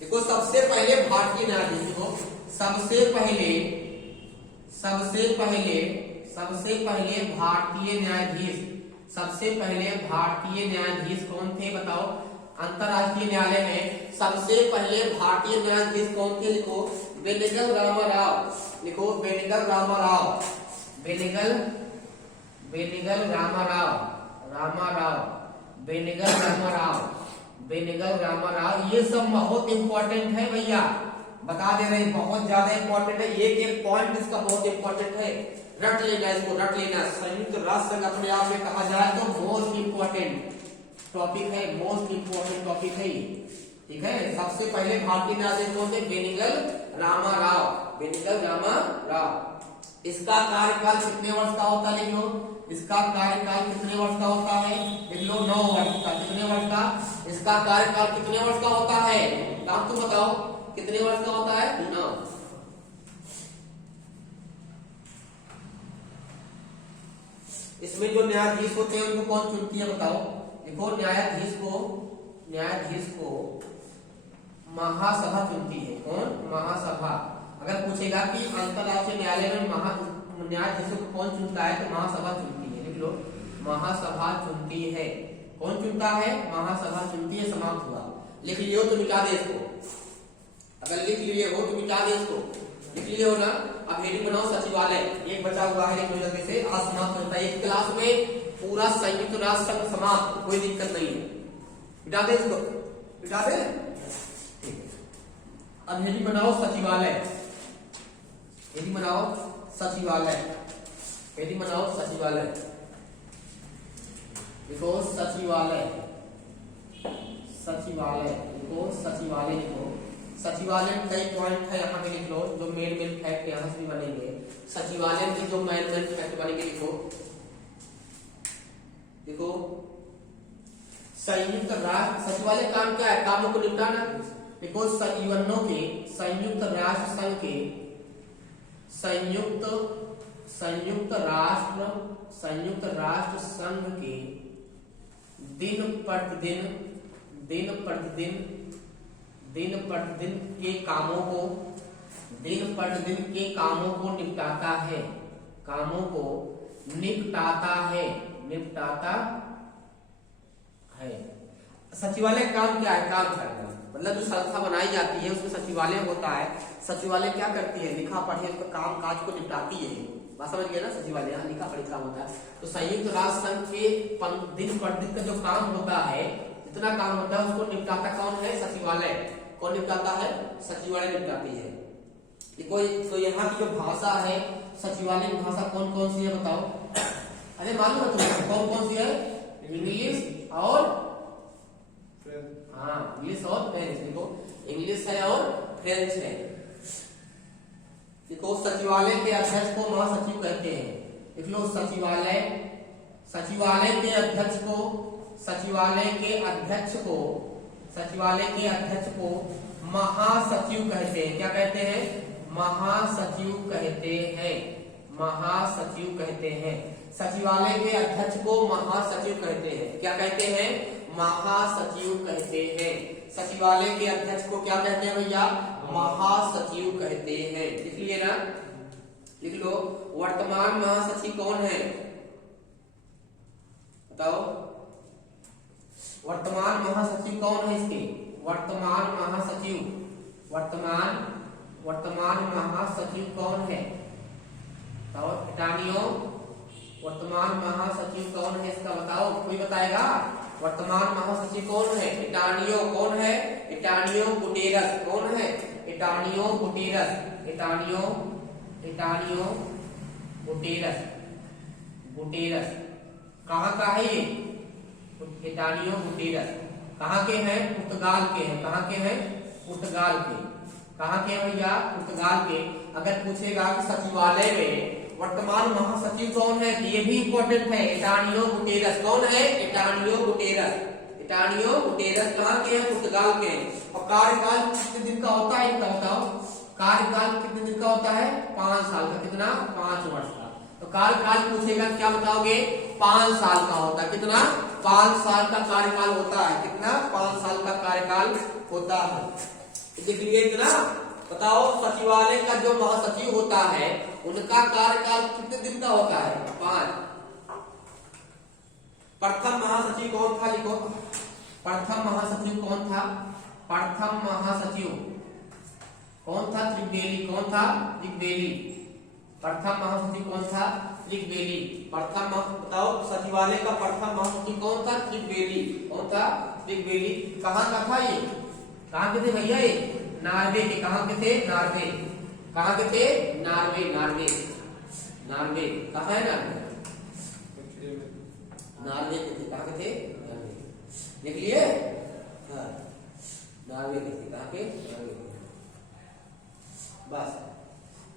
देखो सबसे पहले भारतीय न्यायाधीश, देखो सबसे पहले भारतीय न्यायाधीश कौन थे बताओ? अंतर्राष्ट्रीय न्यायालय में सबसे पहले भारतीय न्यायाधीश कौन थे? लिखो बेनेगल रामाराव। लिखो बेनेगल रामाराव। बेनेगल रामाराव। ये सब बहुत इंपॉर्टेंट है भैया, बता दे रहे हैं, बहुत ज्यादा इंपॉर्टेंट है। एक पॉइंट इसका बहुत इंपॉर्टेंट है, रट लेना इसको, रट लेना। संयुक्त राष्ट्र संघ अपने आप में कहा जाए तो मोस्ट इंपॉर्टेंट टॉपिक है, मोस्ट इंपॉर्टेंट टॉपिक है, ठीक है। सबसे पहले भारतीय न्यायाधीश कौन थे? बेनेगल रामाराव। इसका कार्यकाल कितने वर्ष का होता है? लिख लो, इसका कार्यकाल कितने वर्ष का होता है? लिख लो 9 वर्ष का। कितने वर्ष का? इसका कार्यकाल कितने वर्ष का होता है? आप तो बताओ कितने वर्ष का होता है? 9। इसमें जो न्यायाधीश होते हैं उनको कौन चुनती है बताओ? देखो न्यायाधीश को महासभा चुनती है। कौन? महासभा। अगर पूछेगा कि अंतर्राष्ट्रीय न्यायालय में न्यायाधीशों को कौन चुनता है, तो महासभा चुनती है। लिख लो महासभा चुनती है। कौन चुनता है? महासभा चुनती है। समाप्त हुआ। लिख लियो तो मिटा दे इसको, अगर लिख लिए हो तो मिटा दे इसको, लिख लिए हो ना। अब हेडिंग बनाओ सचिवालय, एक बचा हुआ है, एक जल्दी से आज समाप्त होता है। एक क्लास में पूरा संयुक्त राष्ट्र संघ समाप्त, कोई दिक्कत नहीं है। मिटा दे इसको, मिटा दे, ठीक है। अब हेडिंग बनाओ सचिवालय, हेडिंग बनाओ सचिवालय, हेडिंग बनाओ सचिवालय। देखो सचिवालय, देखो सचिवालय, देखो सचिवालय में कई पॉइंट है, यहाँ पे लिख लो जो मेन फैक्ट यहाँ से भी बनेंगे। सचिवालय की जो मेन फैक्ट बनेंगे, देखो संयुक्त राष्ट्र सचिवालय काम क्या है? कामों को निपटाना। देखो यूएनओ के संयुक्त राष्ट्र संघ के संयुक्त राष्ट्र संघ के दिन प्रतिदिन के कामों को निपटाता है, निपटाता है। सचिवालय काम क्या है? काम करना, मतलब जो संस्था बनाई जाती है उसमें सचिवालय होता है। सचिवालय क्या करती है? लिखा पढ़ी उसका काम काज को निपटाती है। बात समझ गए ना? सचिवालय यहाँ लिखा पढ़ी काम होता है। तो संयुक्त राष्ट्र संघ के दिन प्रतिदिन का जो काम होता है, जितना काम होता है उसको निपटाता कौन है? सचिवालय। कौन निपटाता है? सचिवालय निपटाती है। तो यहाँ की जो भाषा है सचिवालय की भाषा कौन कौन सी है बताओ? अरे मालूम है तुम्हें कौन कौन सी है? इंग्लिश और इंग्लिश और फ्रेंच। देखो इंग्लिश है और फ्रेंच है। देखो सचिवालय के अध्यक्ष को महासचिव कहते हैं। देख लो सचिवालय के अध्यक्ष को महासचिव कहते हैं। क्या कहते हैं? महासचिव कहते हैं। सचिवालय के अध्यक्ष को महासचिव कहते हैं। क्या कहते हैं? महासचिव कहते हैं। सचिवालय के अध्यक्ष को क्या कहते हैं भैया? महासचिव कहते हैं। लिख लिए ना? लिख लो। वर्तमान महासचिव कौन है बताओ? वर्तमान महासचिव कौन है इसके? वर्तमान महासचिव कौन है? बताओ इटानियो। वर्तमान महासचिव कौन है इसका बताओ? कोई बताएगा? वर्तमान महासचिव कौन है? इटानियो। कौन है? इटानियो गुटेरस। कौन है? इटानियो गुटेरस। कहाँ का है ये? इटानियो गुटेरस कहाँ के हैं? पुर्तगाल के हैं। कहाँ के हैं? पुर्तगाल के। कहाँ के भैया? पुर्तगाल के। अगर पूछेगा कि सचिवालय में वर्तमान महासचिव कौन है, ये भी इंपॉर्टेंट है, एंटोनियो गुटेरस। कौन है, एंटोनियो गुटेरस। एंटोनियो गुटेरस कहाँ के हैं, पुर्तगाल के हैं। और कार्यकाल कितने दिन का होता है इनका बताओ, कार्यकाल कितने दिन का होता है, 5 साल का। कितना, 5 वर्ष का। तो कार्यकाल पूछेगा क्या बताओगे, 5 साल का होता है। कितना, 5 साल का कार्यकाल होता है। कितना, 5 साल का कार्यकाल होता है। इसलिए इतना बताओ, सचिवालय का जो महासचिव होता है उनका कार्यकाल कितने दिन का होता है, 5। प्रथम महासचिव कौन था, लिखो। प्रथम महासचिव कौन था, प्रथम महासचिव कौन था, त्रिकबेली। कौन था, त्रिकबेली। प्रथम महासचिव कौन था, त्रिकबेली। प्रथम बताओ, सचिवालय का प्रथम महासचिव कौन था, त्रिकबेली। कौन था, त्रिकबेली। कहाँ का था ये, कहाँ के थे भैया ये, नॉर्वे के। कहाँ के थे, नॉर्वे। कहाँ के थे, नॉर्वे। नॉर्वे, नॉर्वे कहाँ है, नॉर्वे, नॉर्वे के थे। कहाँ के थे, नॉर्वे। देख लिए, हाँ, नॉर्वे के थे। कहाँ के, नॉर्वे के। बस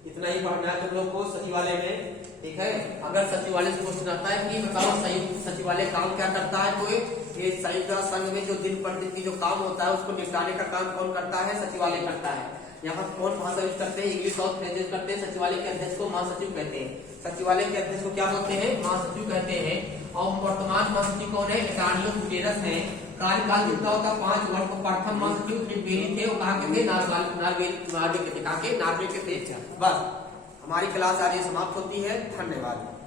इतना ही पढ़ना है तुम लोग को सचिवालय में, ठीक है। अगर सचिवालय से क्वेश्चन आता है कि बताओ संयुक्त सचिवालय काम क्या करता है, कोई ये संयुक्त राष्ट्र संघ में जो दिन प्रतिदिन की जो काम होता है उसको निपटाने का काम कौन करता है, सचिवालय करता है। यहाँ पर कौन भाषा यूज करते हैं, इंग्लिश और प्रेजेंट करते हैं। सचिवालय के अध्यक्ष को महासचिव कहते हैं। सचिवालय के अध्यक्ष को क्या बोलते हैं, महासचिव कहते हैं। और वर्तमान महासचिव कौन है, एंटोनियो गुटेरस है। कार्यकाल कितना होता है, 5 वर्ष। प्रथम महासचिव त्रिकबेली थे, वो कहाँ के थे, नॉर्वे के थे। कहाँ के, नॉर्वे के थे। बस हमारी क्लास आज समाप्त होती है। धन्यवाद।